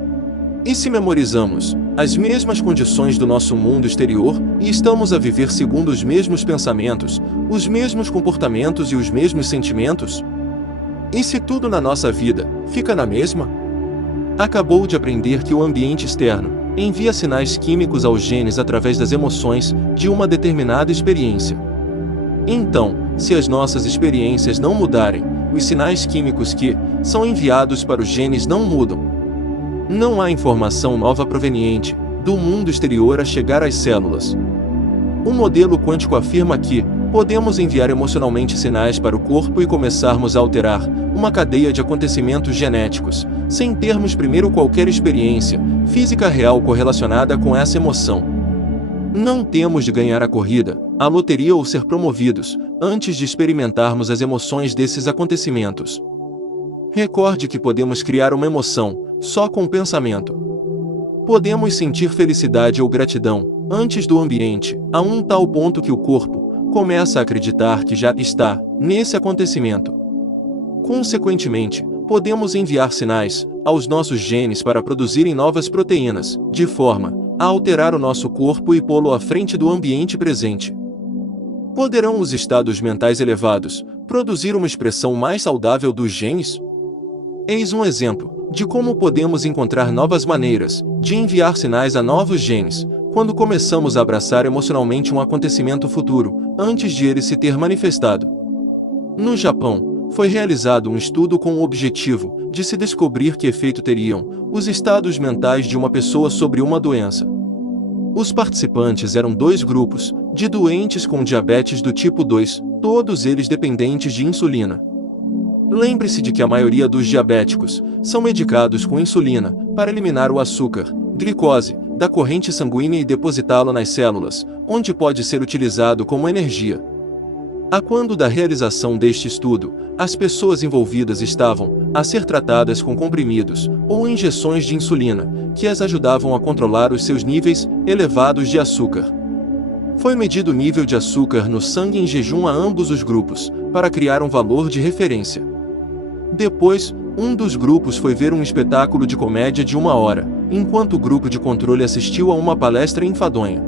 E se memorizamos as mesmas condições do nosso mundo exterior e estamos a viver segundo os mesmos pensamentos, os mesmos comportamentos e os mesmos sentimentos? E se tudo na nossa vida fica na mesma? Acabou de aprender que o ambiente externo envia sinais químicos aos genes através das emoções de uma determinada experiência. Então, se as nossas experiências não mudarem, os sinais químicos que são enviados para os genes não mudam. Não há informação nova proveniente do mundo exterior a chegar às células. O modelo quântico afirma que podemos enviar emocionalmente sinais para o corpo e começarmos a alterar uma cadeia de acontecimentos genéticos, sem termos primeiro qualquer experiência física real correlacionada com essa emoção. Não temos de ganhar a corrida, a loteria ou ser promovidos, antes de experimentarmos as emoções desses acontecimentos. Recorde que podemos criar uma emoção só com o pensamento. Podemos sentir felicidade ou gratidão antes do ambiente, a um tal ponto que o corpo começa a acreditar que já está nesse acontecimento. Consequentemente, podemos enviar sinais aos nossos genes para produzirem novas proteínas, de forma a alterar o nosso corpo e pô-lo à frente do ambiente presente. Poderão os estados mentais elevados produzir uma expressão mais saudável dos genes? Eis um exemplo de como podemos encontrar novas maneiras de enviar sinais a novos genes, quando começamos a abraçar emocionalmente um acontecimento futuro, antes de ele se ter manifestado. No Japão, foi realizado um estudo com o objetivo de se descobrir que efeito teriam os estados mentais de uma pessoa sobre uma doença. Os participantes eram 2 grupos de doentes com diabetes do tipo 2, todos eles dependentes de insulina. Lembre-se de que a maioria dos diabéticos são medicados com insulina para eliminar o açúcar, glicose, da corrente sanguínea e depositá-lo nas células, onde pode ser utilizado como energia. A quando da realização deste estudo, as pessoas envolvidas estavam a ser tratadas com comprimidos ou injeções de insulina, que as ajudavam a controlar os seus níveis elevados de açúcar. Foi medido o nível de açúcar no sangue em jejum a ambos os grupos, para criar um valor de referência. Depois, um dos grupos foi ver um espetáculo de comédia de 1 hora, enquanto o grupo de controle assistiu a uma palestra enfadonha.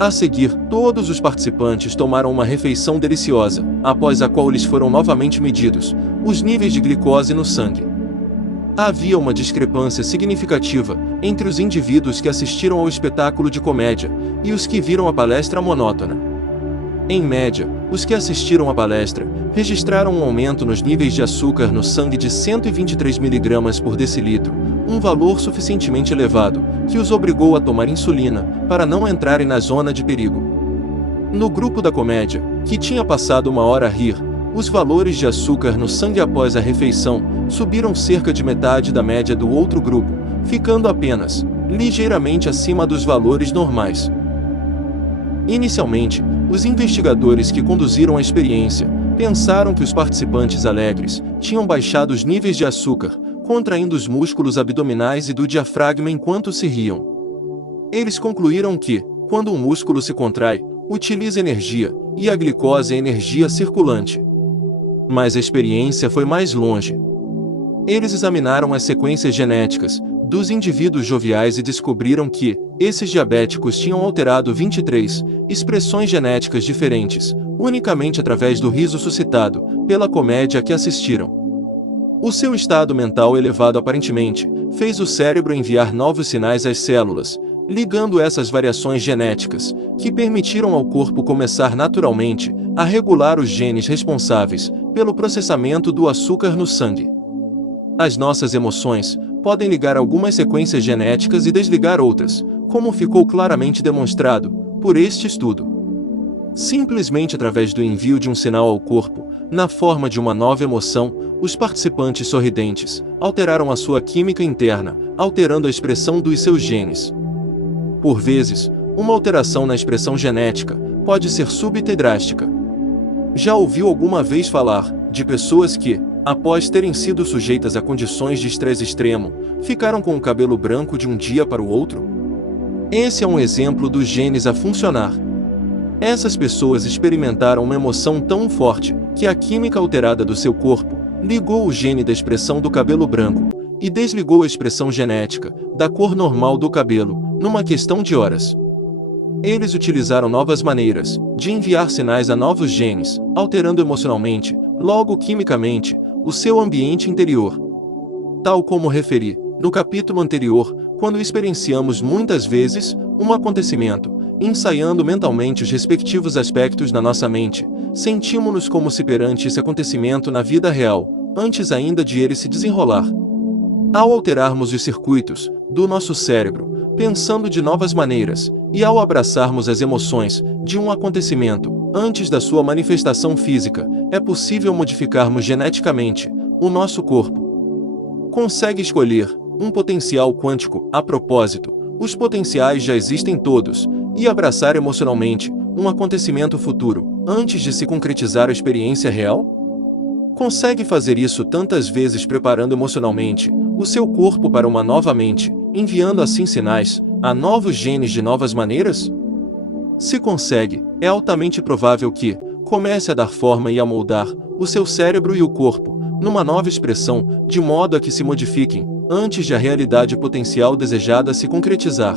A seguir, todos os participantes tomaram uma refeição deliciosa, após a qual lhes foram novamente medidos os níveis de glicose no sangue. Havia uma discrepância significativa entre os indivíduos que assistiram ao espetáculo de comédia e os que viram a palestra monótona. Em média, os que assistiram à palestra registraram um aumento nos níveis de açúcar no sangue de 123 mg por decilitro, um valor suficientemente elevado que os obrigou a tomar insulina para não entrarem na zona de perigo. No grupo da comédia, que tinha passado 1 hora a rir, os valores de açúcar no sangue após a refeição subiram cerca de metade da média do outro grupo, ficando apenas ligeiramente acima dos valores normais. Inicialmente, os investigadores que conduziram a experiência pensaram que os participantes alegres tinham baixado os níveis de açúcar, contraindo os músculos abdominais e do diafragma enquanto se riam. Eles concluíram que, quando um músculo se contrai, utiliza energia, e a glicose é energia circulante. Mas a experiência foi mais longe. Eles examinaram as sequências genéticas dos indivíduos joviais e descobriram que esses diabéticos tinham alterado 23 expressões genéticas diferentes, unicamente através do riso suscitado pela comédia que assistiram. O seu estado mental elevado aparentemente fez o cérebro enviar novos sinais às células, ligando essas variações genéticas, que permitiram ao corpo começar naturalmente a regular os genes responsáveis pelo processamento do açúcar no sangue. As nossas emoções podem ligar algumas sequências genéticas e desligar outras, como ficou claramente demonstrado por este estudo. Simplesmente através do envio de um sinal ao corpo, na forma de uma nova emoção, os participantes sorridentes alteraram a sua química interna, alterando a expressão dos seus genes. Por vezes, uma alteração na expressão genética pode ser súbita e drástica. Já ouviu alguma vez falar de pessoas que, após terem sido sujeitas a condições de estresse extremo, ficaram com o cabelo branco de um dia para o outro? Esse é um exemplo dos genes a funcionar. Essas pessoas experimentaram uma emoção tão forte que a química alterada do seu corpo ligou o gene da expressão do cabelo branco e desligou a expressão genética da cor normal do cabelo, numa questão de horas. Eles utilizaram novas maneiras de enviar sinais a novos genes, alterando emocionalmente, logo quimicamente, o seu ambiente interior. Tal como referi no capítulo anterior, quando experienciamos muitas vezes um acontecimento, ensaiando mentalmente os respectivos aspectos na nossa mente, sentimos-nos como se perante esse acontecimento na vida real, antes ainda de ele se desenrolar. Ao alterarmos os circuitos do nosso cérebro, pensando de novas maneiras, e ao abraçarmos as emoções de um acontecimento antes da sua manifestação física, é possível modificarmos geneticamente o nosso corpo. Consegue escolher um potencial quântico, a propósito, os potenciais já existem todos, e abraçar emocionalmente um acontecimento futuro antes de se concretizar a experiência real? Consegue fazer isso tantas vezes preparando emocionalmente o seu corpo para uma nova mente, enviando assim sinais a novos genes de novas maneiras? Se consegue, é altamente provável que comece a dar forma e a moldar o seu cérebro e o corpo numa nova expressão, de modo a que se modifiquem antes de a realidade potencial desejada se concretizar.